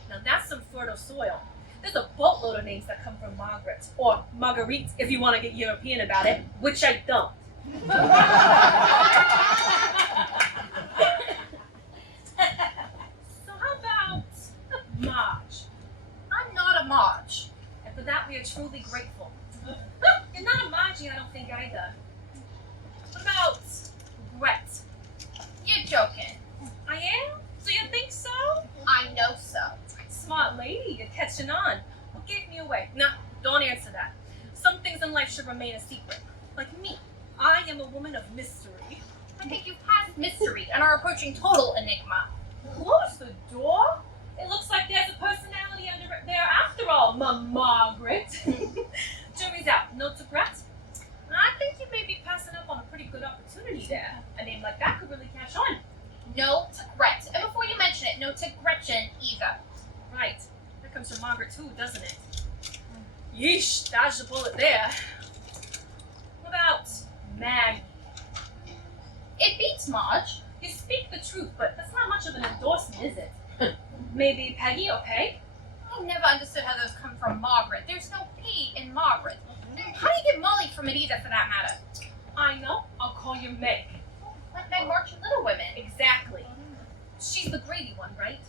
now that's some fertile soil. There's a boatload of names that come from Margaret, or Marguerite if you want to get European about it, which I don't. So how about Marge? I'm not a Marge. And for that we are truly grateful. You're not a Margie, I don't think either. What about Brett? You're joking. I am? So you think so? I know so. Smart lady, you're catching on. What gave me away? Nah, don't answer that. Some things in life should remain a secret. Like me. I am a woman of mystery. I think you've passed mystery and are approaching total enigma. Close the door? It looks like there's a personality under it there after all, Margaret. Jury's out. No to Brett? I think you may be passing up on a pretty good opportunity there. A name like that could really catch on. No to Gret. And before you mention it, no to Gretchen either. Right. That comes from Margaret too, doesn't it? Yeesh, dodged a bullet there. What about Maggie? It beats Marge. You speak the truth, but that's not much of an endorsement, is it? Maybe Peggy or Peg? I never understood how those come from Margaret. There's no P in Margaret. And how do you get Molly from it either, for that matter? I know. I'll call you Meg. Like Meg March and Little Women. Exactly. She's the greedy one, right?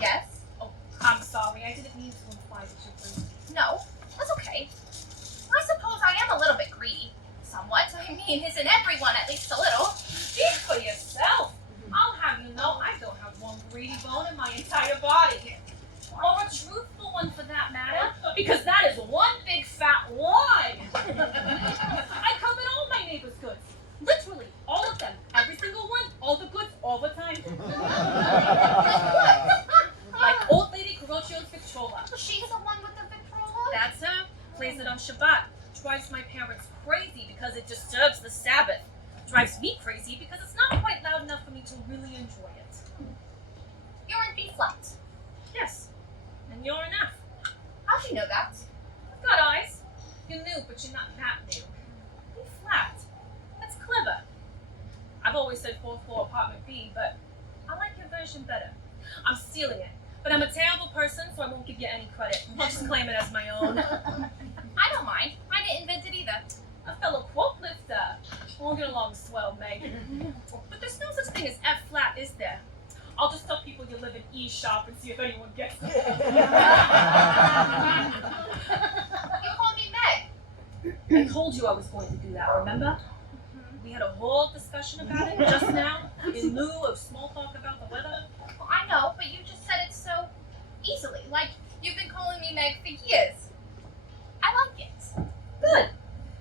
Yes. Oh, I'm sorry. I didn't mean to imply that you're greedy. No. That's okay. I suppose I am a little bit greedy. Somewhat. I mean, isn't everyone at least a little? Speak for yourself. I'll have you know I don't have one greedy bone in my entire body. Or a truthful one for that matter, because that is one big fat lie. I covet all my neighbor's goods. Literally, all of them. Every single one. All the goods, all the time. Like old lady Carocchio's Victrola. She's the one with the Victrola? That's her. Plays it on Shabbat. Drives my parents crazy because it disturbs the Sabbath. Drives me crazy because it's not quite loud enough for me to really enjoy it. You're in B flat. Yes. And you're an F. How'd you know that? I've got eyes. You're new, but you're not that new. B flat. That's clever. I've always said 4th floor apartment B, but I like your version better. I'm stealing it. But I'm a terrible person, so I won't give you any credit. I'll just claim it as my own. I don't mind. I didn't invent it either. A fellow quote lifter. We'll get along swell, Meg. But there's no such thing as F flat, is there? I'll just tell people you live in E sharp and see if anyone gets it. I told you I was going to do that, remember? We had a whole discussion about it just now, in lieu of small talk about the weather. Well, I know, but you just said it so easily. Like you've been calling me Meg for years. I like it. Good.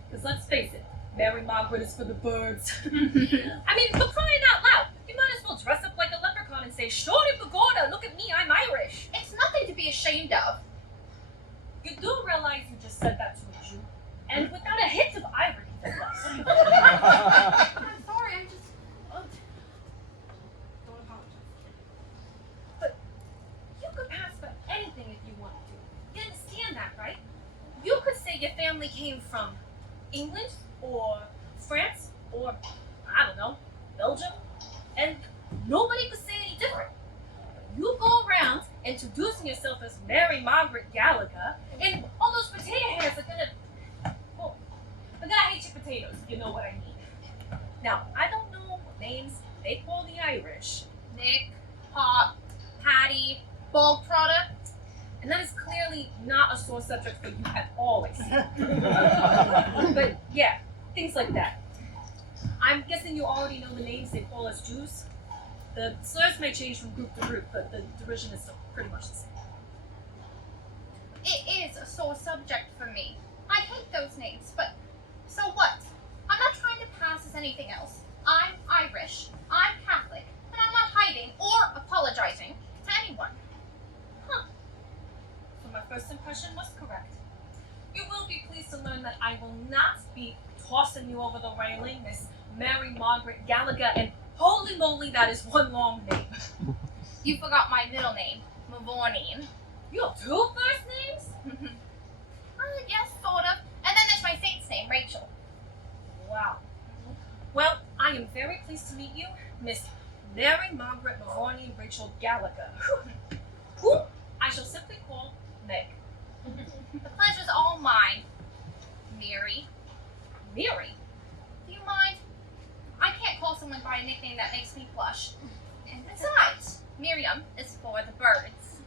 Because let's face it, Mary Margaret is for the birds. I mean, for crying out loud, you might as well dress up like a leprechaun and say, Shorty Pagoda, look at me, I'm Irish. It's nothing to be ashamed of. You do realize you just said that to a Jew, and without a hint of irony, for us. I'm sorry, I'm just. Don't apologize. But you could pass for anything if you wanted to. You understand that, right? You could say your family came from England, or France, or, I don't know, Belgium, and nobody could say any different. You go around introducing yourself as Mary Margaret Gallagher, and all those potato heads are gonna, well, they're gonna hate your potatoes, if you know what I mean. Now, I don't know what names they call the Irish, Nick, Pop, Patty, Bog Trotter. and that is clearly not a sore subject for you at all, I see. But yeah, things like that. I'm guessing you already know the names they call us Jews. The slurs may change from group to group, but the derision is still pretty much the same. It is a sore subject for me. I hate those names, but so what? I'm not trying to pass as anything else. I'm Irish, I'm Catholic, and I'm not hiding or apologizing to anyone. So my first impression was correct. You will be pleased to learn that I will not be tossing you over the railing, Miss Mary Margaret Gallagher, and holy moly, that is one long name. You forgot my middle name, Mavourneen. You have two first names? Yes, sort of. And then there's my saint's name, Rachel. Wow. Well, I am very pleased to meet you, Miss Mary Margaret Mavourneen Rachel Gallagher, who I shall simply call Meg. The pleasure's all mine. Mary. Mary? Do you mind? I can't call someone by a nickname that makes me blush. And besides, Miriam is for the birds.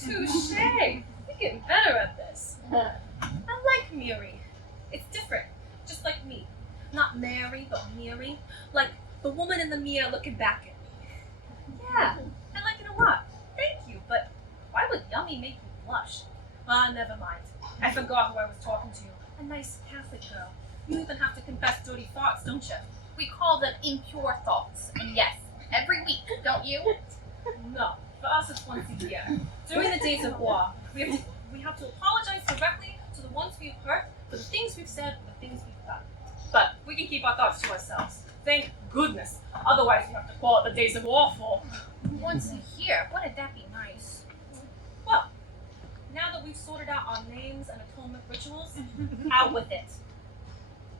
Touche! You're getting better at this. I like Miri. It's different, just like me. Not Mary, but Miri. Like the woman in the mirror looking back at me. Yeah, I like it a lot. Thank you, but why would yummy make you blush? Ah, never mind. I forgot who I was talking to. A nice Catholic girl. You even have to confess dirty thoughts, don't you? We call them impure thoughts. And yes, every week, don't you? No, for us it's once a year. During the days of war, we have to apologize directly to the ones we've hurt for the things we've said and the things we've done. But we can keep our thoughts to ourselves. Thank goodness. Otherwise, we have to call it the days of war for. Once a year. Wouldn't that be nice? Well, now that we've sorted out our names and atonement rituals, out with it.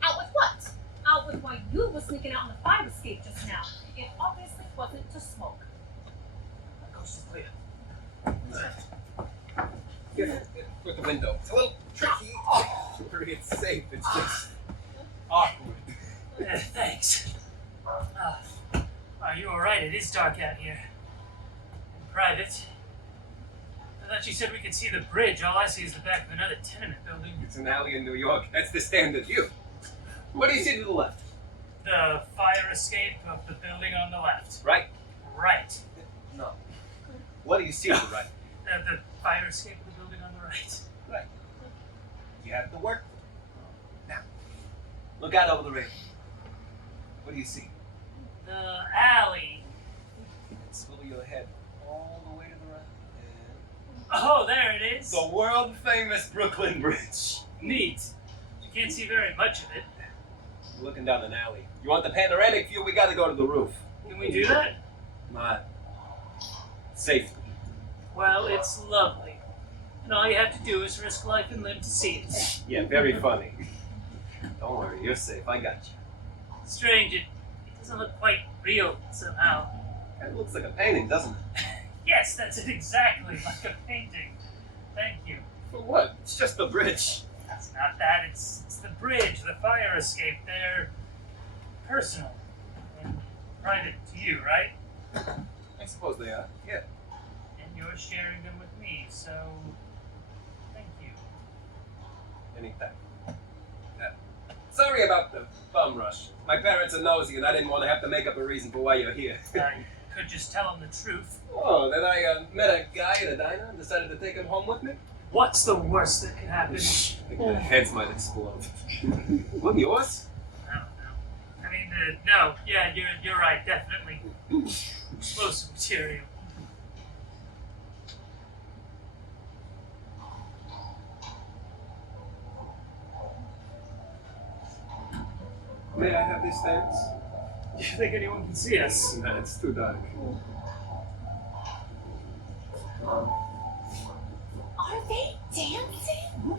Out with what? Out with why you were sneaking out on the fire escape just now. It obviously wasn't to smoke. The coast is clear. With the window. It's a little tricky. It's safe. It's just awkward. Thanks. Are you alright? It is dark out here. In private. I thought you said we could see the bridge. All I see is the back of another tenement building. It's an alley in New York. That's the standard view. What do you see to the left? The fire escape of the building on the left. Right? Right. No. What do you see to the right? The fire escape of the building on the right. Right. You have to work. Now, look out over the railing. What do you see? The alley. Swivel your head all the way to the right. Oh, there it is. The world famous Brooklyn Bridge. Neat. You can't see very much of it. You're looking down an alley. You want the panoramic view? We gotta go to the roof. Can we do that? Not safely. Well, it's lovely. And all you have to do is risk life and limb to see it. Yeah, very funny. Don't worry, you're safe. I got you. Strange, it doesn't look quite real somehow. It looks like a painting, doesn't it? Yes, that's it exactly, like a painting. Thank you. For what? It's just the bridge. It's not that, it's the bridge, the fire escape. They're personal and private to you, right? I suppose they are. Yeah. And you're sharing them with me, so thank you. Anytime. Sorry about the bum rush. My parents are nosy and I didn't want to have to make up a reason for why you're here. You could just tell them the truth. Oh, that I met a guy at a diner and decided to take him home with me? What's the worst that could happen? I think their heads might explode. What, yours? I don't know. I mean, no. Yeah, you're right. Definitely. Explosive material. May I have these stamps? Do you think anyone can see us? No, it's too dark. Are they dancing?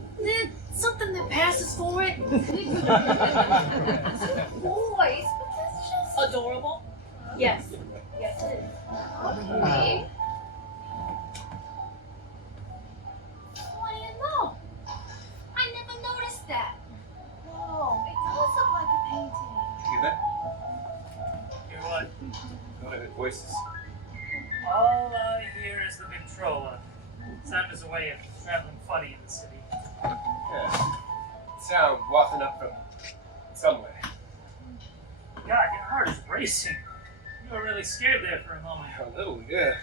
Something that passes for it. Boys, but that's just adorable. Yes. Yes, it is. Okay. What do you know? I never noticed that. Whoa, it does look like a painting. You that? Hear what? Go ahead, voices. All I hear is the Ventrola. Sound is a way of traveling funny in the city. Yeah. Sound wafting up from somewhere. God, your heart is racing. You were really scared there for a moment. A little, yeah.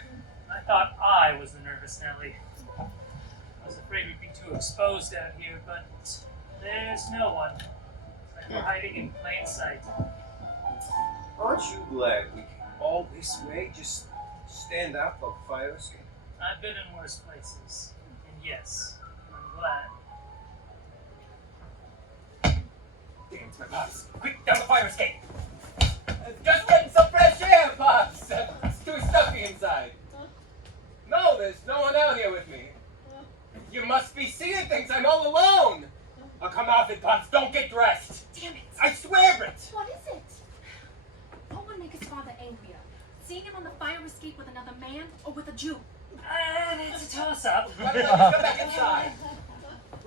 I thought I was the nervous Nelly. I was afraid we'd be too exposed out here, but there's no one. It's like we're hiding in plain sight. Aren't you glad we came all this way? Just stand out for fire escape? I've been in worse places. And yes, I'm glad. Damn, it's my pops. Quick, down the fire escape! Just getting some fresh air, Pops! It's too stuffy inside. No, there's no one out here with me. You must be seeing things. I'm all alone. Oh, come off it, Pops. Don't get dressed. Damn it. I swear it. What is it? What would make his father angrier? Seeing him on the fire escape with another man or with a Jew? It's a toss-up. Come back inside.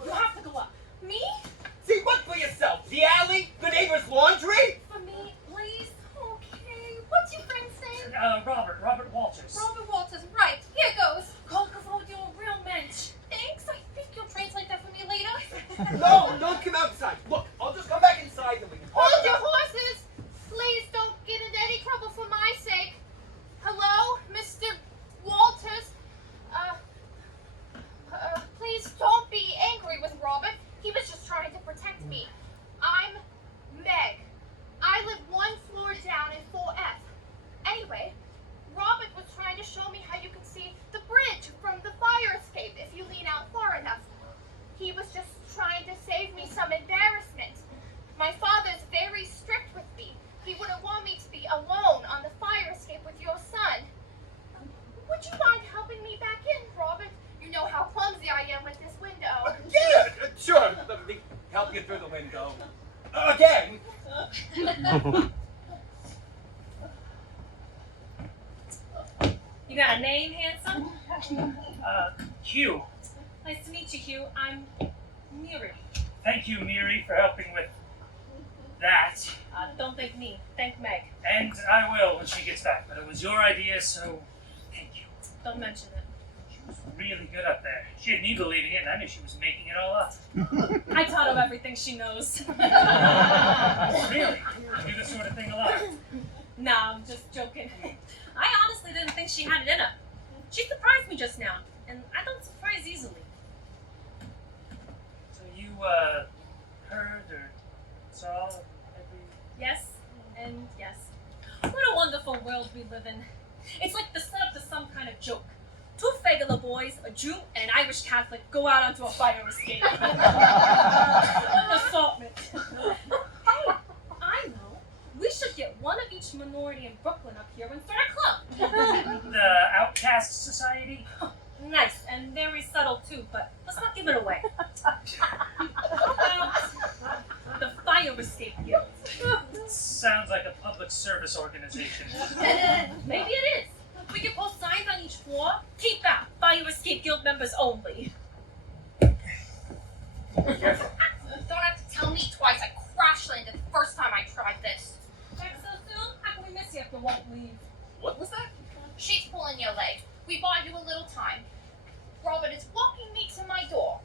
You have to go up. Me? See, what for yourself? The alley? The neighbor's laundry? For me, please? Okay. What's your friend's name? Robert Walters. Robert Walters, right. Here goes. Call you're a real mensch. Thanks. I think you'll translate that for me later. No, don't come outside. Look, I'll just come back inside and we can talk Hold your about it. horses. Please don't get into any trouble for my sake. Hello, Mr. Walters. Please don't be angry with Robert. He was just trying to protect me. I'm Meg. I live one floor down in 4F. Anyway, Robert was trying to show me how you can see the bridge from the fire escape if you lean out far enough. He was just trying to save me some embarrassment. My father's very strict with me. He wouldn't want me to be alone on the fire escape with your son. Would you mind helping me back in, Robert? You know how clumsy I am with this window. Yeah, sure. Let me help you through the window. Again. You got a name, handsome? Hugh. Nice to meet you, Hugh. I'm Miri. Thank you, Miri, for helping with that. Don't thank me. Thank Meg. And I will when she gets back. But it was your idea, so thank you. Don't mention it. She was really good up there. She had me believing it, and I knew she was making it all up. I taught her everything she knows. Really? You do this sort of thing a lot. Nah, I'm just joking. I honestly didn't think she had it in her. She surprised me just now, and I don't surprise easily. So you, heard or saw every... Yes, and yes. What a wonderful world we live in. It's like the setup to some kind of joke. Two regular boys, a Jew and an Irish Catholic, go out onto a fire escape. What an assortment. Hey, I know. We should get one of each minority in Brooklyn up here and start a club. The Outcast Society? Nice, and very subtle too, but let's not give it away. The Fire Escape Guild. Sounds like a public service organization. Maybe it is. We can post signs on each floor. Keep out. Fire Escape Guild members only. Don't have to tell me twice. I crash landed the first time I tried this. Back so soon? How can we miss you if you won't leave? What was that? She's pulling your leg. We bought you a little time. Robert is walking me to my door.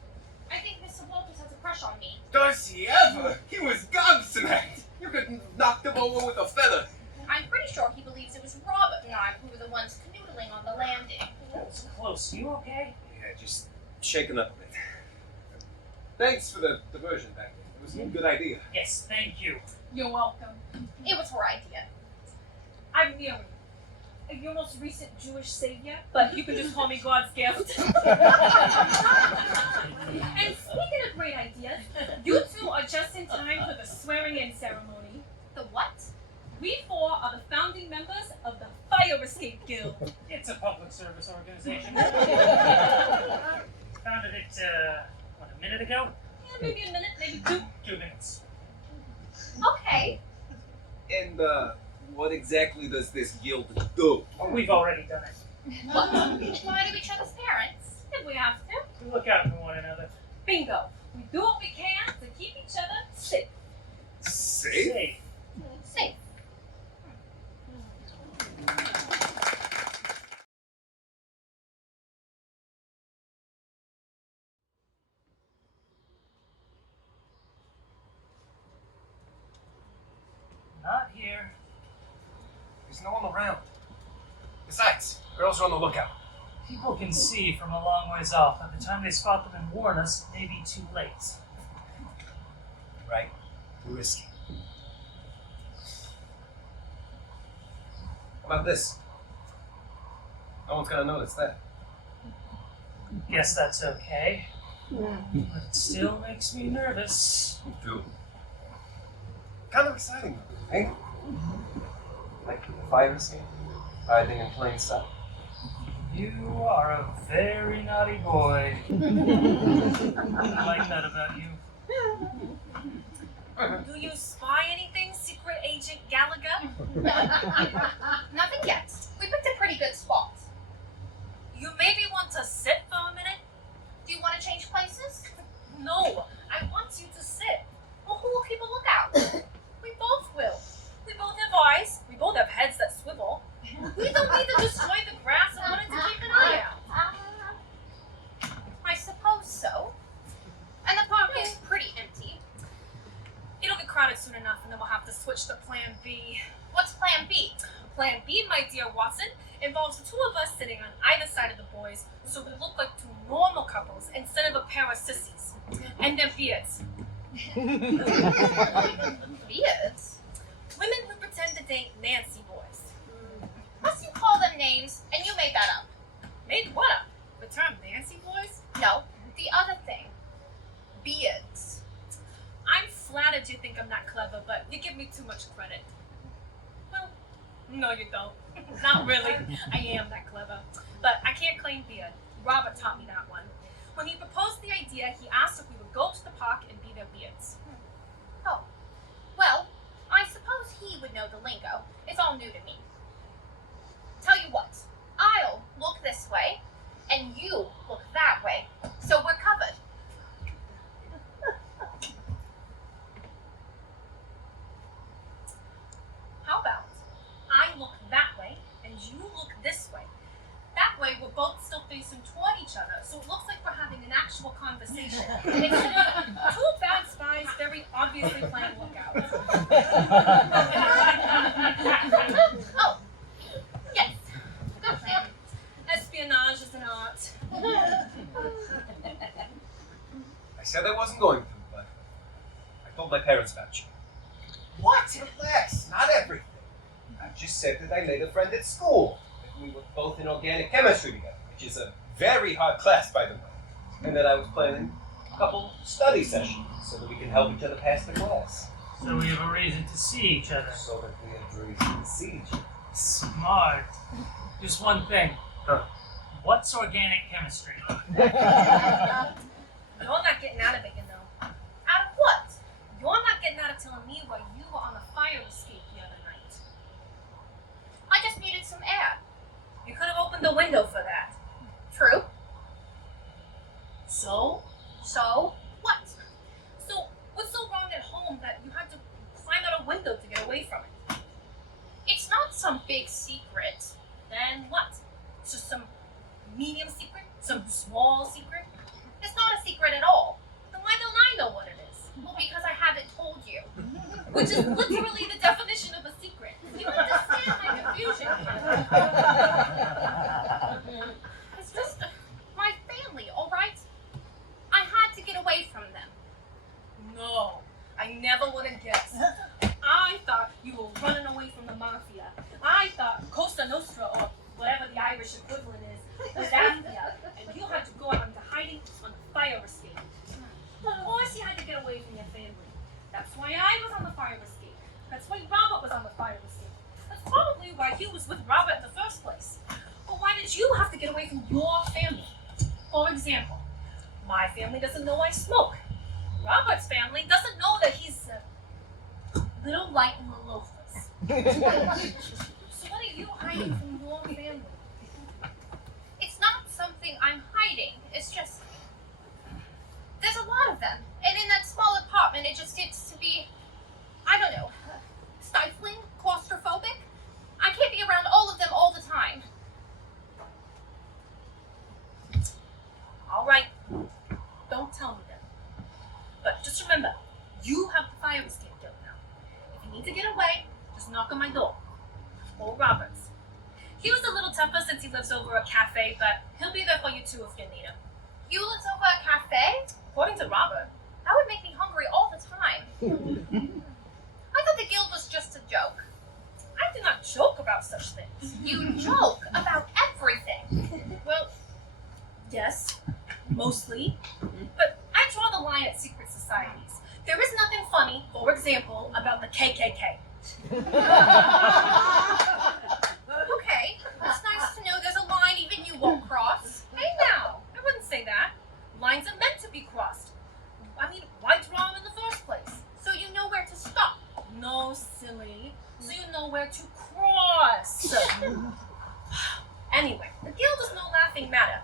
I think Mr. Walters has a crush on me. Does he ever? He was gobsmacked. You could have knocked him over with a feather. I'm pretty sure he believes it was Robert and I who were the ones canoodling on the landing. That was close. You okay? Yeah, just shaken up a bit. Thanks for the diversion back there. It was a good idea. Yes, thank you. You're welcome. It was her idea. I'm Mary, your most recent Jewish savior, but you can just call me God's gift. And speaking of great ideas, you two are just in time for the swearing-in ceremony. The what? We four are the founding members of the Fire Escape Guild. It's a public service organization. Founded it, a minute ago? Yeah, maybe a minute, maybe two. 2 minutes. Okay. And, what exactly does this guild do? We've already done it. What? Lie to each other's parents? If we have to. We look out for one another. Bingo. We do what we can to keep each other safe. Safe? Safe. Not here. There's no one around. Besides, girls are on the lookout. People can see from a long ways off. By the time they spot them and warn us, it may be too late. Right. Too risky. How about this? No one's gonna notice that. Guess that's okay. But it still makes me nervous. Me too. Kind of exciting, though, eh? Like the fire escape, hiding in plain sight. You are a very naughty boy. I like that about you. Do you spy anything, Secret Agent Gallagher? Nothing yet. We picked a pretty good spot. You maybe want to sit for a minute? Do you want to change places? No, I want you to sit. Well, who will keep a lookout? We both will. We both have eyes. We both have heads that swivel. We don't need to destroy the grass and wanted to keep an eye out. I suppose so. And the park is pretty empty. It'll get crowded soon enough, and then we'll have to switch to Plan B. What's Plan B? Plan B, my dear Watson, involves the two of us sitting on either side of the boys, so we look like two normal couples instead of a pair of sissies. And their beards. Beards? Women who pretend to date Nancy boys. Must you call them names? And you made that up. Made what up? The term Nancy boys? No, the other thing. Beards. I'm flattered you think I'm not clever, but you give me too much credit. Well, no you don't. Not really. I am that clever. But I can't claim beard. Robert taught me that one. When he proposed the idea, he asked if we would go to the park and be their beards. Oh. Well, I suppose he would know the lingo. It's all new to me. Tell you what. I'll look this way, and you look that way. So we're covered. How about I look that way and you look this way? That way we're both still facing toward each other, so it looks like we're having an actual conversation. Instead of two bad spies very obviously playing lookout. Oh. Yes. Good plan. Espionage is an art. I said I wasn't going to, but I told my parents about you. What? Relax, not everything. I just said that I made a friend at school. That we were both in organic chemistry together, which is a very hard class, by the way. And that I was planning a couple study sessions so that we can help each other pass the class. So we have a reason to see each other. So that we have a reason to see each other. Smart. Just one thing. Huh. What's organic chemistry? You're not getting out of it, you know. Out of what? You're not getting out of telling me why you were on the fire escape the other night. I just needed some air. You could have opened the window for that. True. So? So? What? So, what's so wrong at home that you had to climb out a window to get away from it? It's not some big secret. Then what? It's just some medium secret? Some small secret? It's not a secret at all. Then why don't I know what Well, because I haven't told you. Which is literally the definition of a secret. You understand my confusion here. It's just my family, alright? I had to get away from them. No, I never would have guessed. I thought you were running away from the mafia. I thought Cosa Nostra, or whatever the Irish equivalent is, was after you, and you had to go out into hiding on the fire escape. Of course you had to get away from your family. That's why I was on the fire escape. That's why Robert was on the fire escape. That's probably why he was with Robert in the first place. But why did you have to get away from your family? For example, my family doesn't know I smoke. Robert's family doesn't know that he's a little light in the loafers. So what are you hiding from your family? It's not something I'm hiding. It's just there's a lot of them. And in that small apartment it just gets to be, I don't know, stifling, claustrophobic. I can't be around all of them all the time. Alright, don't tell me then. But just remember, you have the fire escape door now. If you need to get away, just knock on my door. Or Robert's. He was a little tougher since he lives over a cafe, but he'll be there for you too if you need him. You live over a cafe? According to Robert. That would make me hungry all the time. I thought the guild was just a joke. I do not joke about such things. You joke about everything. Well, yes, mostly. But I draw the line at secret societies. There is nothing funny, for example, about the KKK. Okay, it's nice to know there's a line even you won't cross. Hey now, I wouldn't say that. Lines are meant to be crossed. I mean, why draw them in the first place? So you know where to stop. No, silly. So you know where to cross. Anyway, the guild is no laughing matter.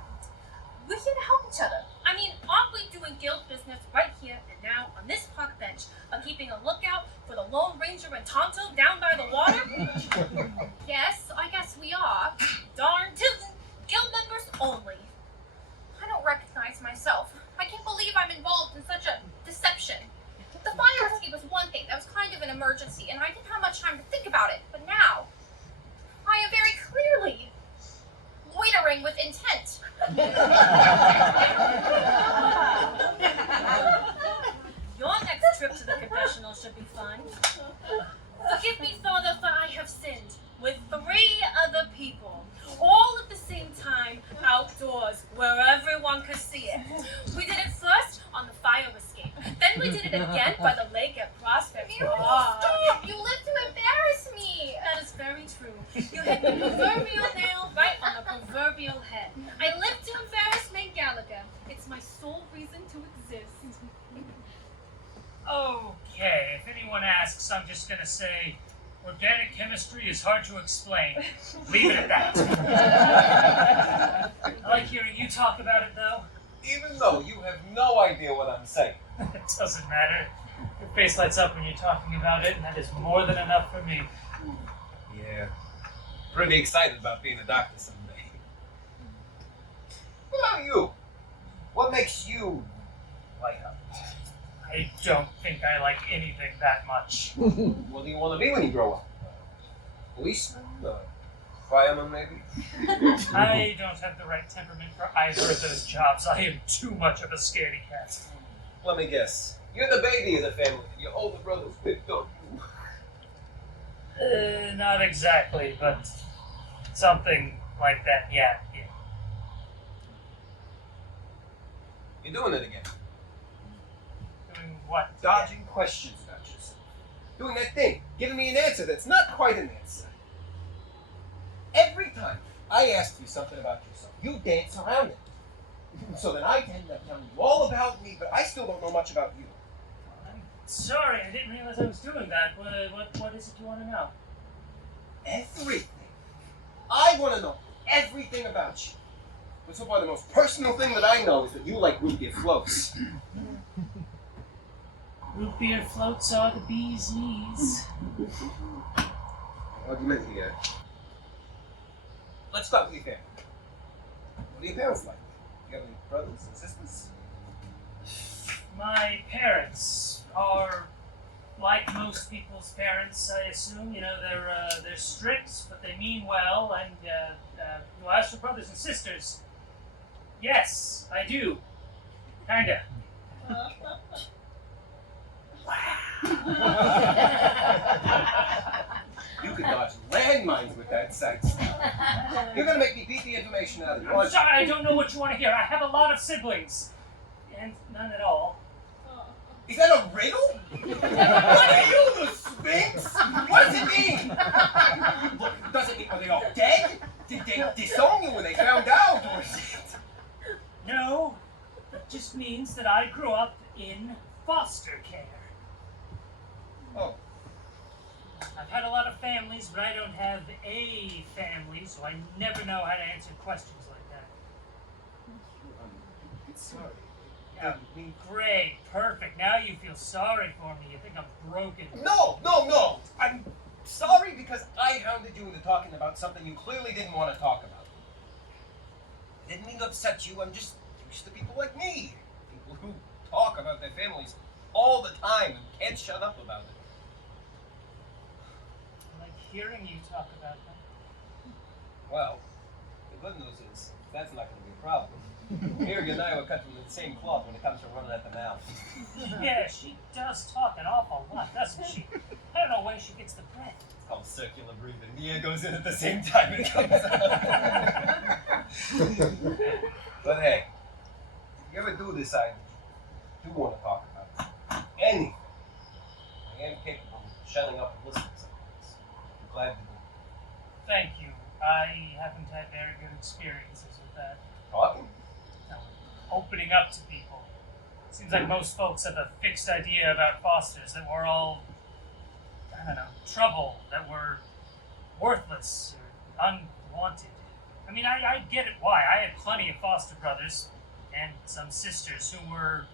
We're here to help each other. I mean, aren't we doing guild business right here and now on this park bench by keeping a lookout for the Lone Ranger and Tonto down by the water? Yes, I guess we are. Darn tootin'. Guild members only. I don't recognize myself. I can't believe I'm involved in such a deception. The fire escape was one thing. That was kind of an emergency, and I didn't have much time to think about it. But now, I am very clearly loitering with intent. Your next trip to the confessional should be fun. Forgive me, Father, for I have sinned with 3 other people, all at the same time, outdoors, where everyone could see it. We did it first on the fire escape. Then we did it again by the lake at Prospect Park. Stop! You live to embarrass me. That is very true. You hit the proverbial nail right on the proverbial head. I live to embarrass May Gallagher. It's my sole reason to exist. Okay, if anyone asks, I'm just gonna say organic chemistry is hard to explain. Leave it at that. I like hearing you talk about it, though. Even though you have no idea what I'm saying. It doesn't matter. Your face lights up when you're talking about it, and that is more than enough for me. Yeah. Pretty excited about being a doctor someday. What about you? What makes you light up? I don't think I like anything that much. What do you want to be when you grow up? Policeman? Fireman, maybe? I don't have the right temperament for either of those jobs. I am too much of a scaredy cat. Let me guess. You're the baby of the family. Your older brother's picked on you. Not exactly, but something like that, yeah. You're doing it again. Doing what? Dodging questions about yourself. Doing that thing. Giving me an answer that's not quite an answer. Every time I ask you something about yourself, you dance around it. So then I end up telling you all about me, but I still don't know much about you. I'm sorry, I didn't realize I was doing that. What is it you want to know? Everything. I want to know everything about you. But so far, the most personal thing that I know is that you like root beer floats. Root beer floats are the bee's knees. Argument here. Let's start with your family. What are your parents like? You have any brothers and sisters? My parents are like most people's parents, I assume. You know, they're strict, but they mean well. And well, as for brothers and sisters, yes, I do. Kinda. You could dodge landmines with that sight. You're gonna make me beat the information out of you. I'm sorry, I don't know what you want to hear. I have a lot of siblings. And none at all. Is that a riddle? What are you, the Sphinx? What does it mean? Look, does it mean, are they all dead? Did they disown you when they found out? Or is it... No, it just means that I grew up in foster care. Oh. I've had a lot of families, but I don't have a family, so I never know how to answer questions like that. Sorry. Yeah, great, perfect. Now you feel sorry for me. You think I'm broken. No! I'm sorry because I hounded you into talking about something you clearly didn't want to talk about. I didn't mean to upset you. I'm just used to people like me. People who talk about their families all the time and can't shut up about it. I like hearing you talk about them. Well, the good news is that's not going to be a problem. Mary and I were cut from the same cloth when it comes to running at the mouth. Yeah, she does talk an awful lot, doesn't she? I don't know where she gets the breath. It's called circular breathing. The air goes in at the same time it comes out. But hey, if you ever do decide that you do want to talk about anything, I am capable of shutting up and listening sometimes. I'm glad to do it. Thank you. I haven't had very good experiences with that. Talking? No, opening up to people. Seems like most folks have a fixed idea about fosters, that we're all, I don't know, trouble, that we're worthless or unwanted. I mean, I get it why. I had plenty of foster brothers and some sisters who were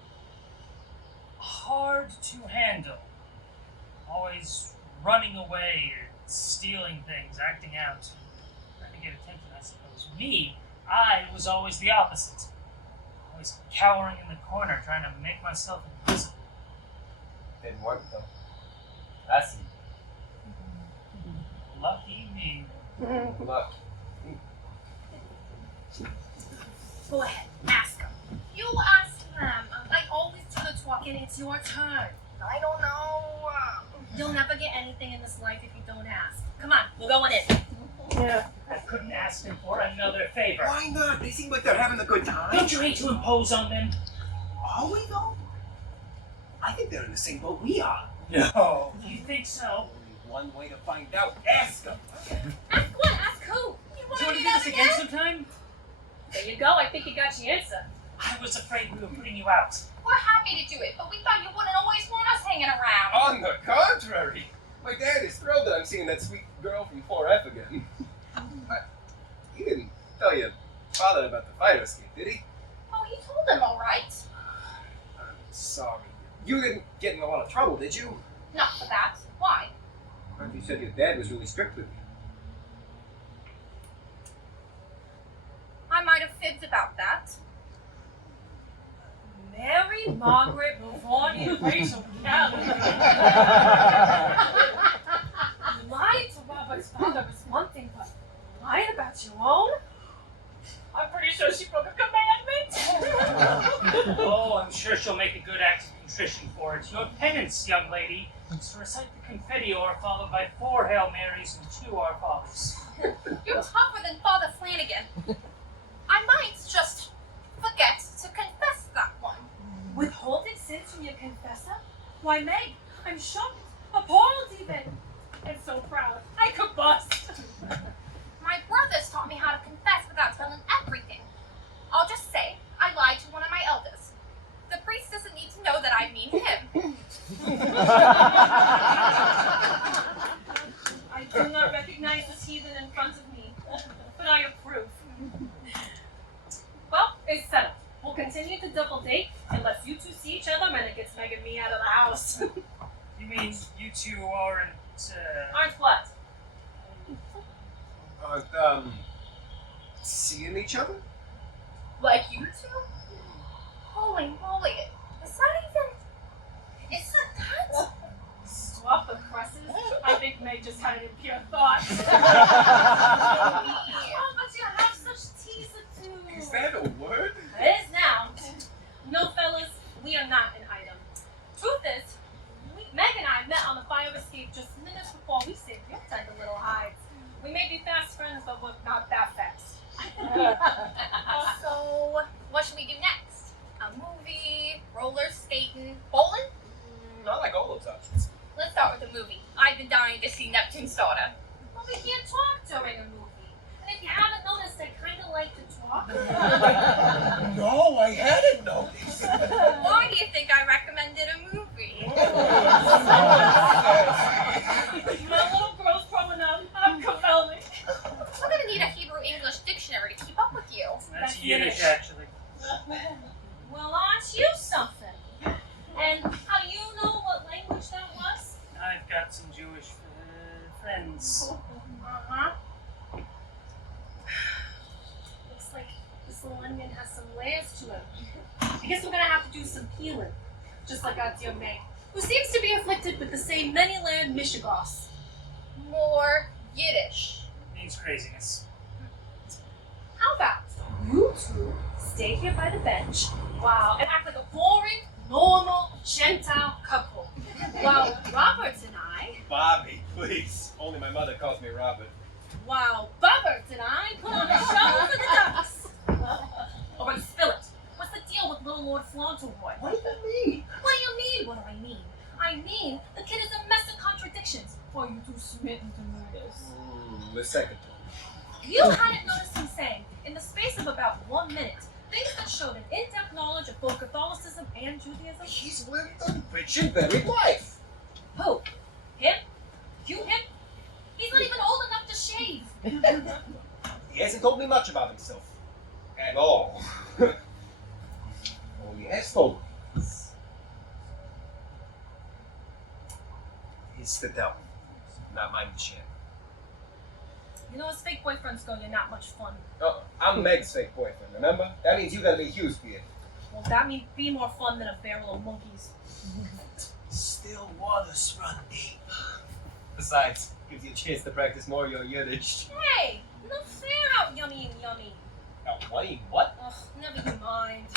hard to handle. Always running away or stealing things, acting out, trying to get attention, I suppose. Me, I was always the opposite. Always cowering in the corner, trying to make myself invisible. Didn't work though. I see. Lucky me. Luck. Go ahead, ask him. You ask them. I always do the talking. It's your turn. I don't know. You'll never get anything in this life if you don't ask. Come on, we're going in. Yeah. I couldn't ask them for another favor. Why not? They seem like they're having a good time. Don't you hate to impose on them? Are we though? I think they're in the same boat we are. No. You think so? Only one way to find out. Ask them. Ask what? Ask who? Do you want to do this again sometime? There you go. I think you got your answer. I was afraid we were putting you out. We're happy to do it, but we thought you wouldn't always want us hanging around. On the contrary, my dad is thrilled that I'm seeing that sweet girl from 4F again. He didn't tell your father about the fire escape, did he? Oh, he told them all right. I'm sorry. You didn't get in a lot of trouble, did you? Not for that. Why? You said your dad was really strict with you. I might have fibbed about that. Mary Margaret Mavon in Rachel Kelly. Lying to Robert's father is one thing, but lying about your own? I'm pretty sure she broke a commandment. Oh, I'm sure she'll make a good act of contrition for it. Your penance, young lady, is to recite the Confiteor followed by 4 Hail Marys and 2 Our Fathers. You're tougher than Father Flanagan. I might just forget to confess that one. Withholding sins from your confessor? Why, Meg, I'm shocked, appalled even, and so proud. I could bust. My brothers taught me how to confess without telling everything. I'll just say I lied to one of my elders. The priest doesn't need to know that I mean him. I do not recognize this heathen in front of me, but I approve. Well, it's settled. We'll continue to double date unless you two see each other and it gets Meg and me out of the house. You mean you two aren't, Aren't what? Seeing each other? Like you two? Holy moly. Is that even... Is that... I just had it in pure thought. Oh, but you have such teaser too. Is that a word? It is now. No, fellas, we are not an item. Truth is, Meg and I met on the fire escape just minutes before we saved your tender little hides. We may be fast friends, but we're not that fast. So, what should we do next? A movie, roller skating, bowling? I like all those options. Let's start with a movie. I've been dying to see Neptune's Daughter. Well, we can't talk during a movie. And if you haven't noticed, I kind of like to talk. No, I hadn't noticed. Why do you think I recommended a movie? My little girl's growing up. I'm compelling. We're gonna need a Hebrew-English dictionary to keep up with you. That's Yiddish, actually. Well, aren't you something? And how do you know what language that was? I've got some Jewish friends. Uh-huh. Looks like this little onion has some layers to it. I guess we're gonna have to do some peeling, just like our dear Meg, who seems to be afflicted with the same many-layered mishigas. More Yiddish. Means craziness. How about you two stay here by the bench, wow, and act like a boring, normal, Gentile couple, while Robert and I, Bobby, please. Only my mother calls me Robert. put on a show for the ducks. All right, spill it. What's the deal with little Lord Fauntleroy? What does that mean? What do you mean? What do I mean? I mean, the kid is a mess of contradictions. For you too smitten to notice. The second one. You hadn't noticed him saying, in the space of about 1 minute, things that showed an in-depth knowledge of both Catholicism and Judaism. He's lived a rich and varied life. Who? Him? Him? He's not even old enough to shave. He hasn't told me much about himself. At all. All he has told me is to tell. Not mine to share. You know, as fake boyfriends go, you're not much fun. Oh, I'm Meg's fake boyfriend, remember? That means you gotta be Hugh's beard. Well, that means be more fun than a barrel of monkeys. Still waters run deep. Besides, gives you a chance to practice more of your Yiddish. Hey, no fair out yummy and yummy. Now, what? Ugh, never you mind.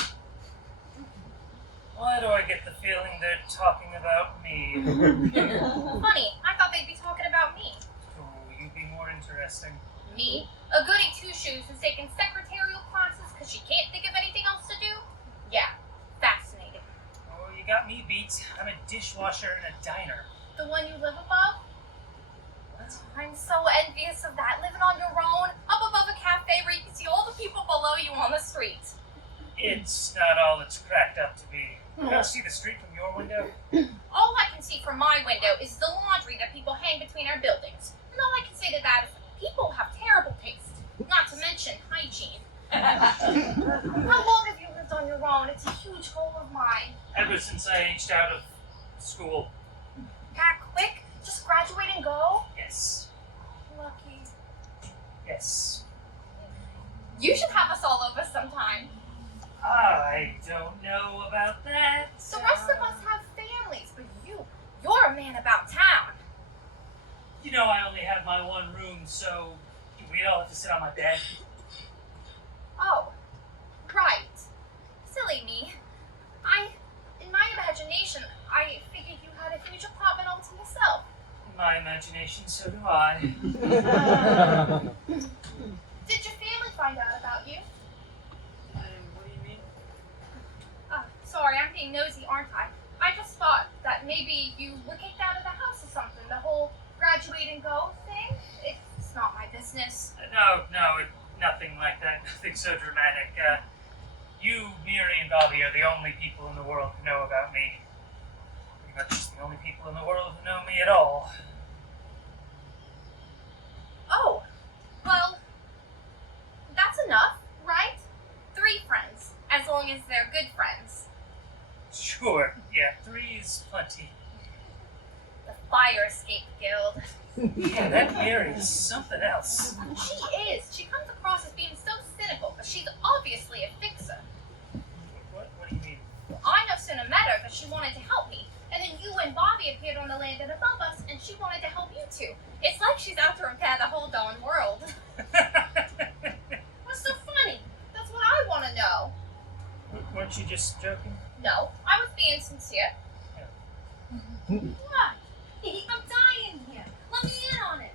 Why do I get the feeling they're talking about me? Funny, I thought they'd be talking about me. Oh, you'd be more interesting. Me? A goody two-shoes who's taking secretarial classes because she can't think of anything else to do? Yeah, fascinating. Oh, you got me beat. I'm a dishwasher in a diner. The one you live above? What? I'm so envious of that, living on your own, up above a cafe where you can see all the people below you on the street. It's not all it's cracked up to be. You don't see the street from your window? All I can see from my window is the laundry that people hang between our buildings. And all I can say to that is people have terrible taste, not to mention hygiene. How long have you lived on your own? It's a huge goal of mine. Ever since I aged out of school. That quick? Just graduate and go? Yes. Lucky. Yes. You should have us all over sometime. I don't know about that. The rest of us have families, but you're a man about town. You know I only have my one room, so we all have to sit on my bed. Oh, right. Silly me. In my imagination, I figured you had a huge apartment all to yourself. In my imagination, so do I. Did your family find out about you? What do you mean? Sorry, I'm being nosy, aren't I? I just thought that maybe you were kicked out of the house or something. The whole graduate and go thing? It's not my business. No, nothing like that. Nothing so dramatic. You, Miri, and Bobby are the only people in the world who know about me. Pretty much just the only people in the world who know me at all. Oh, well, that's enough, right? 3 friends, as long as they're good friends. Sure, yeah, 3 is plenty. The Fire Escape Guild. Yeah, that Miri is something else. She is. She comes across as being so cynical, but she's obviously a fixer. What do you mean? I no sooner met her that she wanted to help me, and then you you and Bobby appeared on the land above us, and she wanted to help you two. It's like she's out to repair the whole darn world. What's so funny? That's what I want to know. Weren't you just joking? No, I was being sincere. What? I'm dying here. Let me in on it.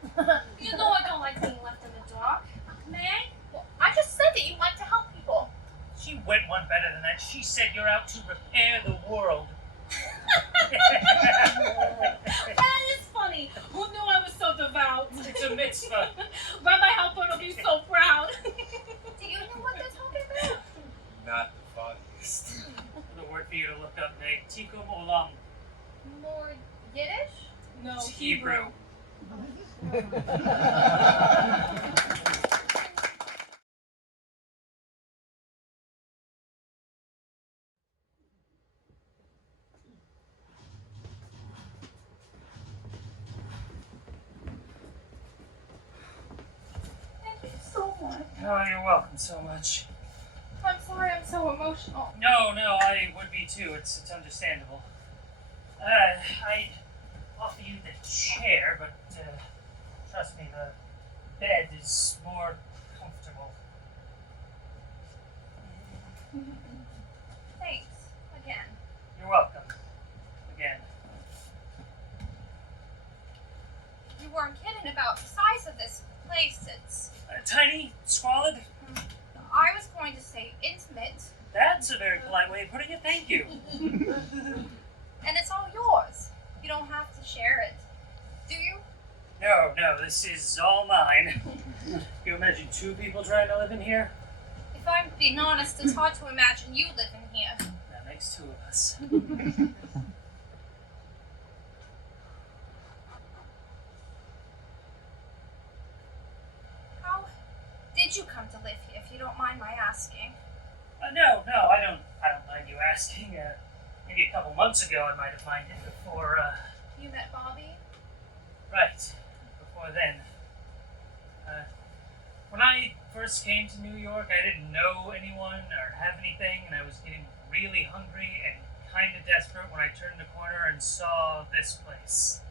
You know I don't like being left in the dark. May I? Well, I just said that you like to help people. She went one better than that. She said you're out to repair the world. That is funny. Who knew I was so devout? It's a mitzvah. Rabbi Halpern will be so proud. Do you know what they're talking about? Not the foggiest. The word for you to look up, Meg. Tikkun olam. More Yiddish? No, It's Hebrew. Thank you so much. Oh, you're welcome so much. I'm sorry I'm so emotional. No, I would be too. It's understandable. I'd offer you the chair, but trust me, the bed is more comfortable. Thanks. Again. You're welcome. Again. You weren't kidding about the size of this place. It's... Tiny, squalid. I was going to say intimate. That's a very polite way of putting it. Thank you. And it's all yours. You don't have to share it. Do you? No, this is all mine. You imagine two people trying to live in here? If I'm being honest, it's hard to imagine you living here. That makes two of us. How did you come to live here, if you don't mind my asking? No, I don't mind you asking. Maybe a couple months ago I might have minded before, You met Bobby? right, before then. When I first came to New York, I didn't know anyone or have anything, and I was getting really hungry and kind of desperate when I turned the corner and saw this place.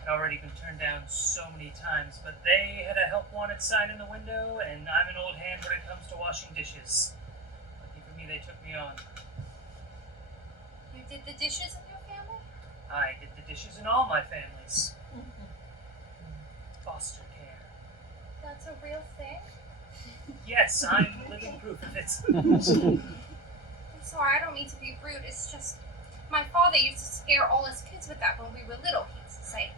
I'd already been turned down so many times, but they had a help wanted sign in the window, and I'm an old hand when it comes to washing dishes. Lucky for me, they took me on. You did the dishes in your family? I did the dishes in all my families. Foster care. That's a real thing? Yes, I'm living proof of it. I'm sorry, I don't mean to be rude. It's just my father used to scare all his kids with that when we were little. He used to say,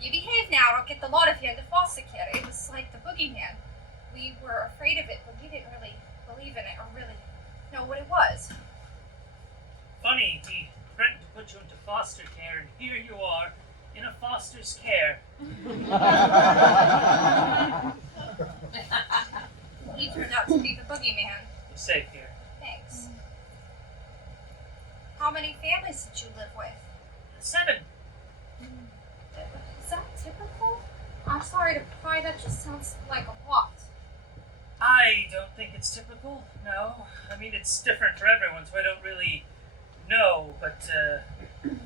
"You behave now, I'll get the lot of you into foster care." It was like the boogeyman. We were afraid of it, but we didn't really believe in it or really know what it was. Funny, he threatened to put you into foster care, and here you are, in a foster's care. He turned out to be the boogeyman. You're safe here. Thanks. How many families did you live with? 7. Is that typical? I'm sorry to pry, that just sounds like a lot. I don't think it's typical, no. I mean, it's different for everyone, so I don't really know, but,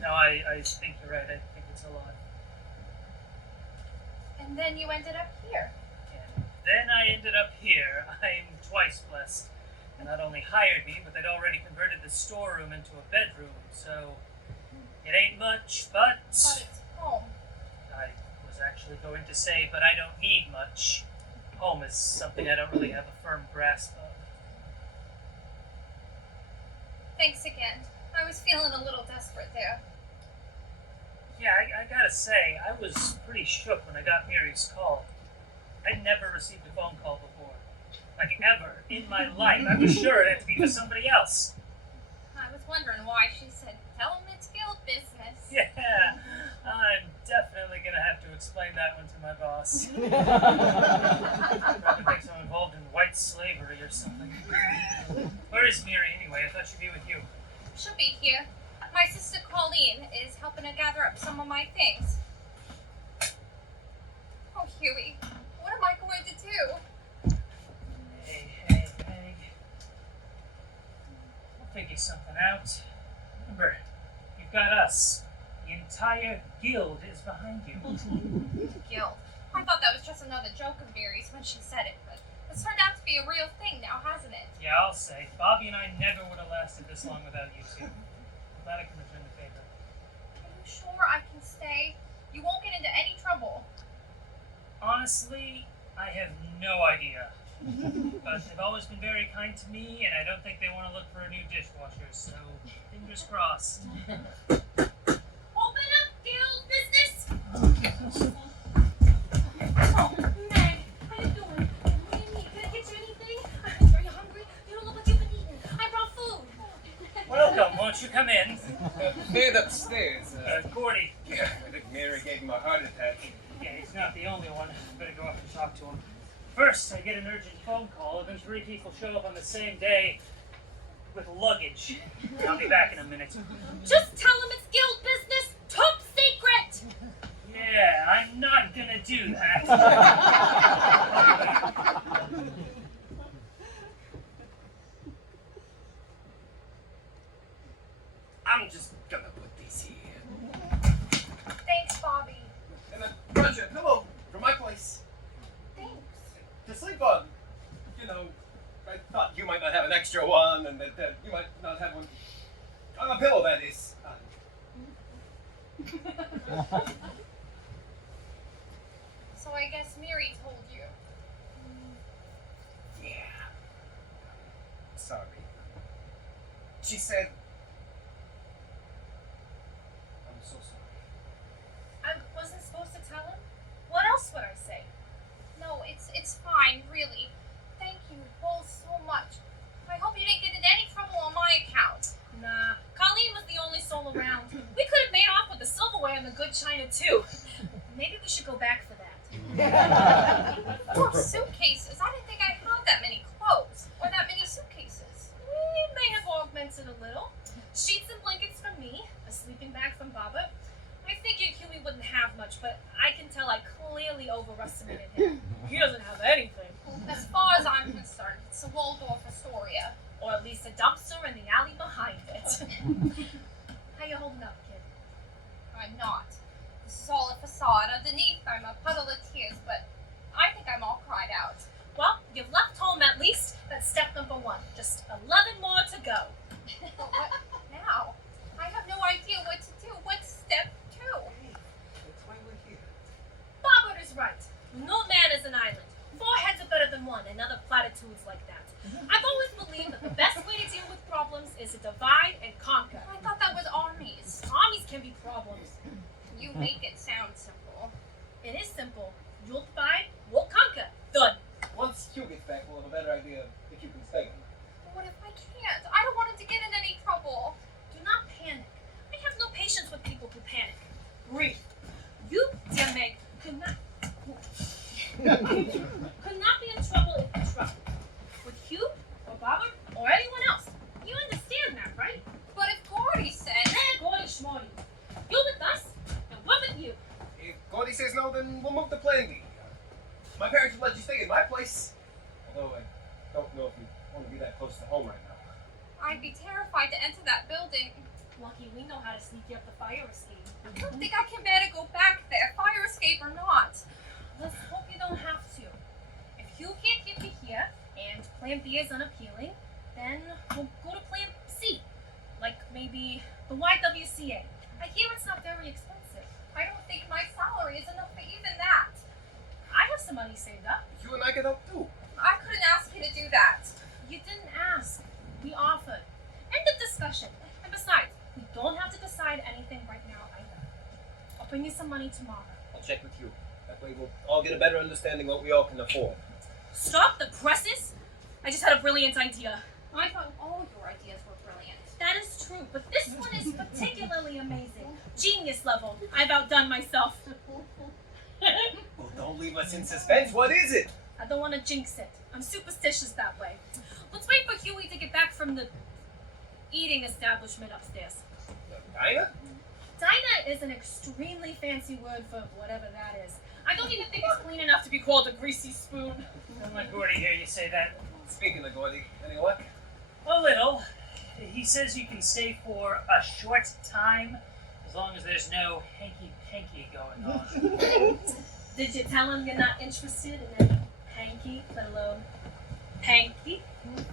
no, I think you're right. I think it's a lot. And then you ended up here. And then I ended up here. I'm twice blessed. And not only hired me, but they'd already converted the storeroom into a bedroom, so it ain't much, but But it's home. I was actually going to say, but I don't need much. Home is something I don't really have a firm grasp of. Thanks again. I was feeling a little desperate there. Yeah, I gotta say, I was pretty shook when I got Mary's call. I'd never received a phone call before. Like, ever in my life. I was sure it had to be for somebody else. I was wondering why she said, "Tell him it's field business." Yeah, I'm definitely gonna have to explain that one to my boss. Probably thinks I'm involved in white slavery or something. Where is Mary anyway? I thought she'd be with you. She'll be here. My sister Colleen is helping to gather up some of my things. Oh, Huey, what am I going to do? Hey, Meg. We'll figure something out. Remember, you've got us. The entire guild is behind you. Guild. I thought that was just another joke of Mary's when she said it, but it's turned out to be a real thing now, hasn't it? Yeah, I'll say. Bobby and I never would have lasted this long without you two. I'm glad I can return the favor. Are you sure I can stay? You won't get into any trouble. Honestly, I have no idea. But they've always been very kind to me, and I don't think they want to look for a new dishwasher, so fingers crossed. Open up, guild business! Oh, Meg, how you doing? What do you need? Can I get you anything? Are you hungry? You don't look like you've been eating. I brought food. Welcome, won't you come in? Bed upstairs. Gordy. I think Mary gave him a heart attack. Yeah, he's not the only one. Better go up and talk to him. First, I get an urgent phone call, and then 3 people show up on the same day with luggage. I'll be back in a minute. Just tell them it's guild business. Top secret. Yeah, I'm not gonna do that. I'm just gonna put these here. Thanks, Bobby. And then, Roger, hello, from my place. Thanks. To sleep on. You know, I thought you might not have an extra one, and that you might not have one on a pillow, that is. So I guess Mary told you. Yeah. Sorry. She said... I'm so sorry. I wasn't supposed to tell him? What else would I say? No, it's fine, really. Thank you both so much. I hope you didn't get into any trouble on my account. Nah, Colleen was the only soul around. We could have made off with the silverware and the good china too. Maybe we should go back for that. Oh, suitcases. I didn't think I had that many clothes. Or that many suitcases. It may have augmented a little. Sheets and blankets from me, a sleeping bag from Baba. I figured Huey wouldn't have much, but I can tell I clearly overestimated him. He doesn't have anything. As far as I'm concerned, it's a Waldorf Astoria. Or at least a dumpster in the alley behind it. How you holding up, kid? I'm not. This is all a facade. Underneath, I'm a puddle of tears, but I think I'm all cried out. Well, you've left home at least. That's step number 1. Just 11 more to go. But what now? I have no idea what to do. What's step 2? That's why we're here. Bobbert is right. No man is an island. 4 heads are better than 1, and other platitudes like that. I've always believed that the best way to deal with problems is to divide and conquer. I thought that was armies. Armies can be problems. You make it sound simple. It is simple. You'll divide, we'll conquer. Done. Once Hugh gets back, we'll have a better idea if you can stay. But what if I can't? I don't want him to get in any trouble. Do not panic. I have no patience with people who panic. Breathe. You, dear Meg, could not be in trouble if you trouble. With Hugh, or Baba, or anyone else. You understand that, right? But if Gordy said... Gordy Schmordy. You're with us, and we're with you. If Gordy says no, then we'll move to Plan B. My parents will let you stay in my place. Although I don't know if you want to be that close to home right now. I'd be terrified to enter that building. Lucky we know how to sneak you up the fire escape. I don't think I can bear to go back there, fire escape or not. Let's hope you don't have to. If Hugh can't keep you here, and Plan B is unappealing, then we'll go to Plan C. Like maybe the YWCA. I hear it's not very expensive. I don't think my salary is enough for even that. I have some money saved up. You and I can help too. I couldn't ask you to do that. You didn't ask. We offered. End of discussion. And besides, we don't have to decide anything right now either. I'll bring you some money tomorrow. I'll check with you. That way we'll all get a better understanding what we all can afford. Stop the presses! I just had a brilliant idea. I thought all your ideas were brilliant. That is true, but this one is particularly amazing. Genius level. I've outdone myself. Well, don't leave us in suspense. What is it? I don't want to jinx it. I'm superstitious that way. Let's wait for Huey to get back from the eating establishment upstairs. Dinah? Dinah is an extremely fancy word for whatever that is. I don't even think it's clean enough to be called a greasy spoon. Don't let Gordy hear you say that. Speaking of Gordy, any luck? A little. He says you can stay for a short time, as As long as there's no hanky-panky going on. Did you tell him you're not interested in any hanky, let alone hanky?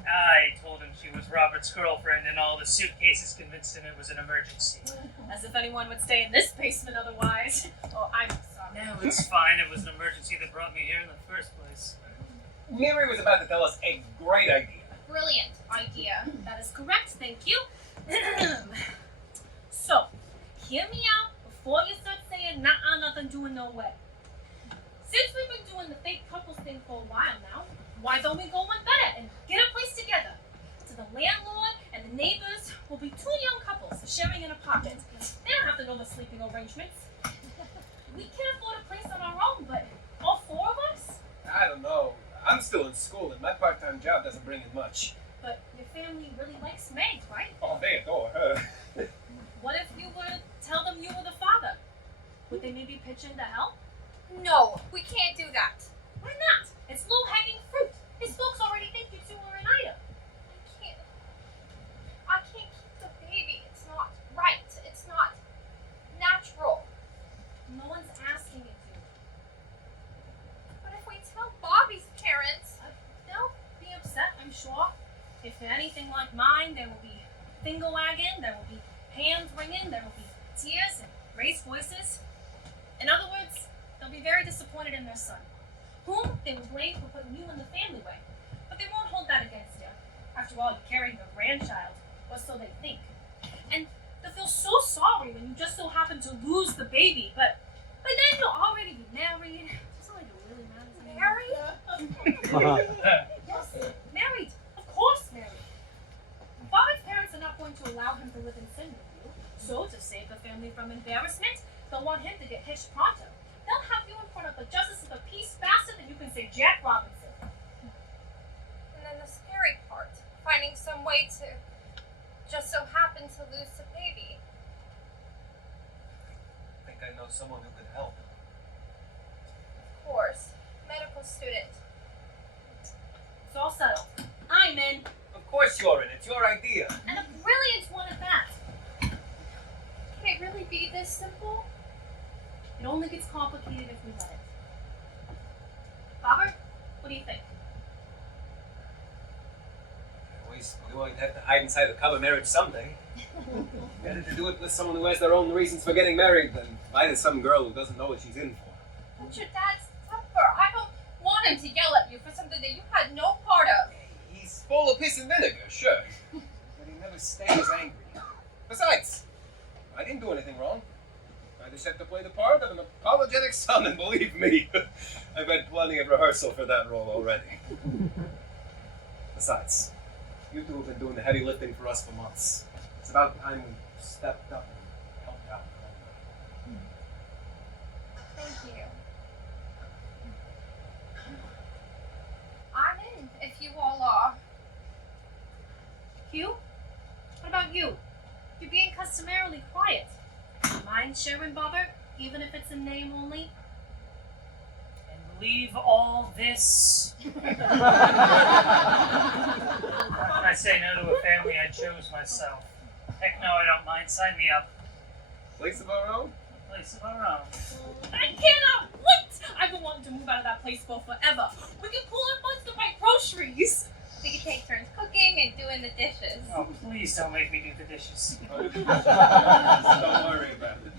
I told him she was Robert's girlfriend, and all the suitcases convinced him it was an emergency. As if anyone would stay in this basement otherwise. Oh, I'm sorry. No, it's fine. It was an emergency that brought me here in the first place. Mary was about to tell us a great idea. Brilliant idea. That is correct, thank you. So, hear me out before you start saying nah, nothing doing no way. Since we've been doing the fake couples thing for a while now, why don't we go one better and get a place together? So the landlord and the neighbors will be two young couples sharing an apartment. They don't have to know the sleeping arrangements. We can afford a place on our own, but all four of us? I don't know. I'm still in school, and my part-time job doesn't bring in much. But your family really likes Meg, right? Oh, they adore her. What if you were to tell them you were the father? Would they maybe pitch in to help? No, we can't do that. Why not? It's low-hanging fruit. His folks already think you two are an item. I can't keep the baby. It's not right. It's not natural. No one's asking you to. But if we tell Bobby's parents, They'll be upset, I'm sure. If they're anything like mine, there will be finger wagging, there will be hands wringing, there will be tears and raised voices. In other words, they'll be very disappointed in their son, whom they will blame for putting you in the family way. But they won't hold that against you. After all, you're carrying a grandchild, or so they think. And they'll feel so sorry when you just so happen to lose the baby, but by then you'll already be married. It's not like it really matters anymore. Married? Yes, married. Of course married. Bobby's parents are not going to allow him to live in sin with you, so to save the family from embarrassment, they'll want him to get hitched pronto. They'll have you in front of the justice of the peace faster than you can say Jack Robinson. And then the scary part, finding some way to just so happen to lose the baby. I think I know someone who could help. Of course, medical student. It's all settled. I'm in, Of course you're in. It's your idea. and a brilliant one at that. Can it really be this simple? It only gets complicated if we let it. Robert, what do you think? We won't have to hide inside the cover marriage someday. Better to do it with someone who has their own reasons for getting married than find some girl who doesn't know what she's in for. But your dad's temper. I don't want him to yell at you for something that you had no part of. He's full of piss and vinegar, sure. But he never stays angry. Besides, I didn't do anything wrong. I just had to play the part of an apologetic son, and believe me, I've had plenty of rehearsal for that role already. Besides, you two have been doing the heavy lifting for us for months. It's about time we stepped up and helped out. Thank you. I'm in, if you all are. Hugh? What about you? You're being customarily quiet. Mind sharing, Bobber? Even if it's in name only? And leave all this. I say no to a family I chose myself. Heck no, I don't mind. Sign me up. Place of our own? A place of our own. I cannot wait! I've been wanting to move out of that place for forever. We can pool our funds to buy groceries. We can take turns cooking and doing the dishes. Oh, please don't make me do the dishes. Don't worry about it.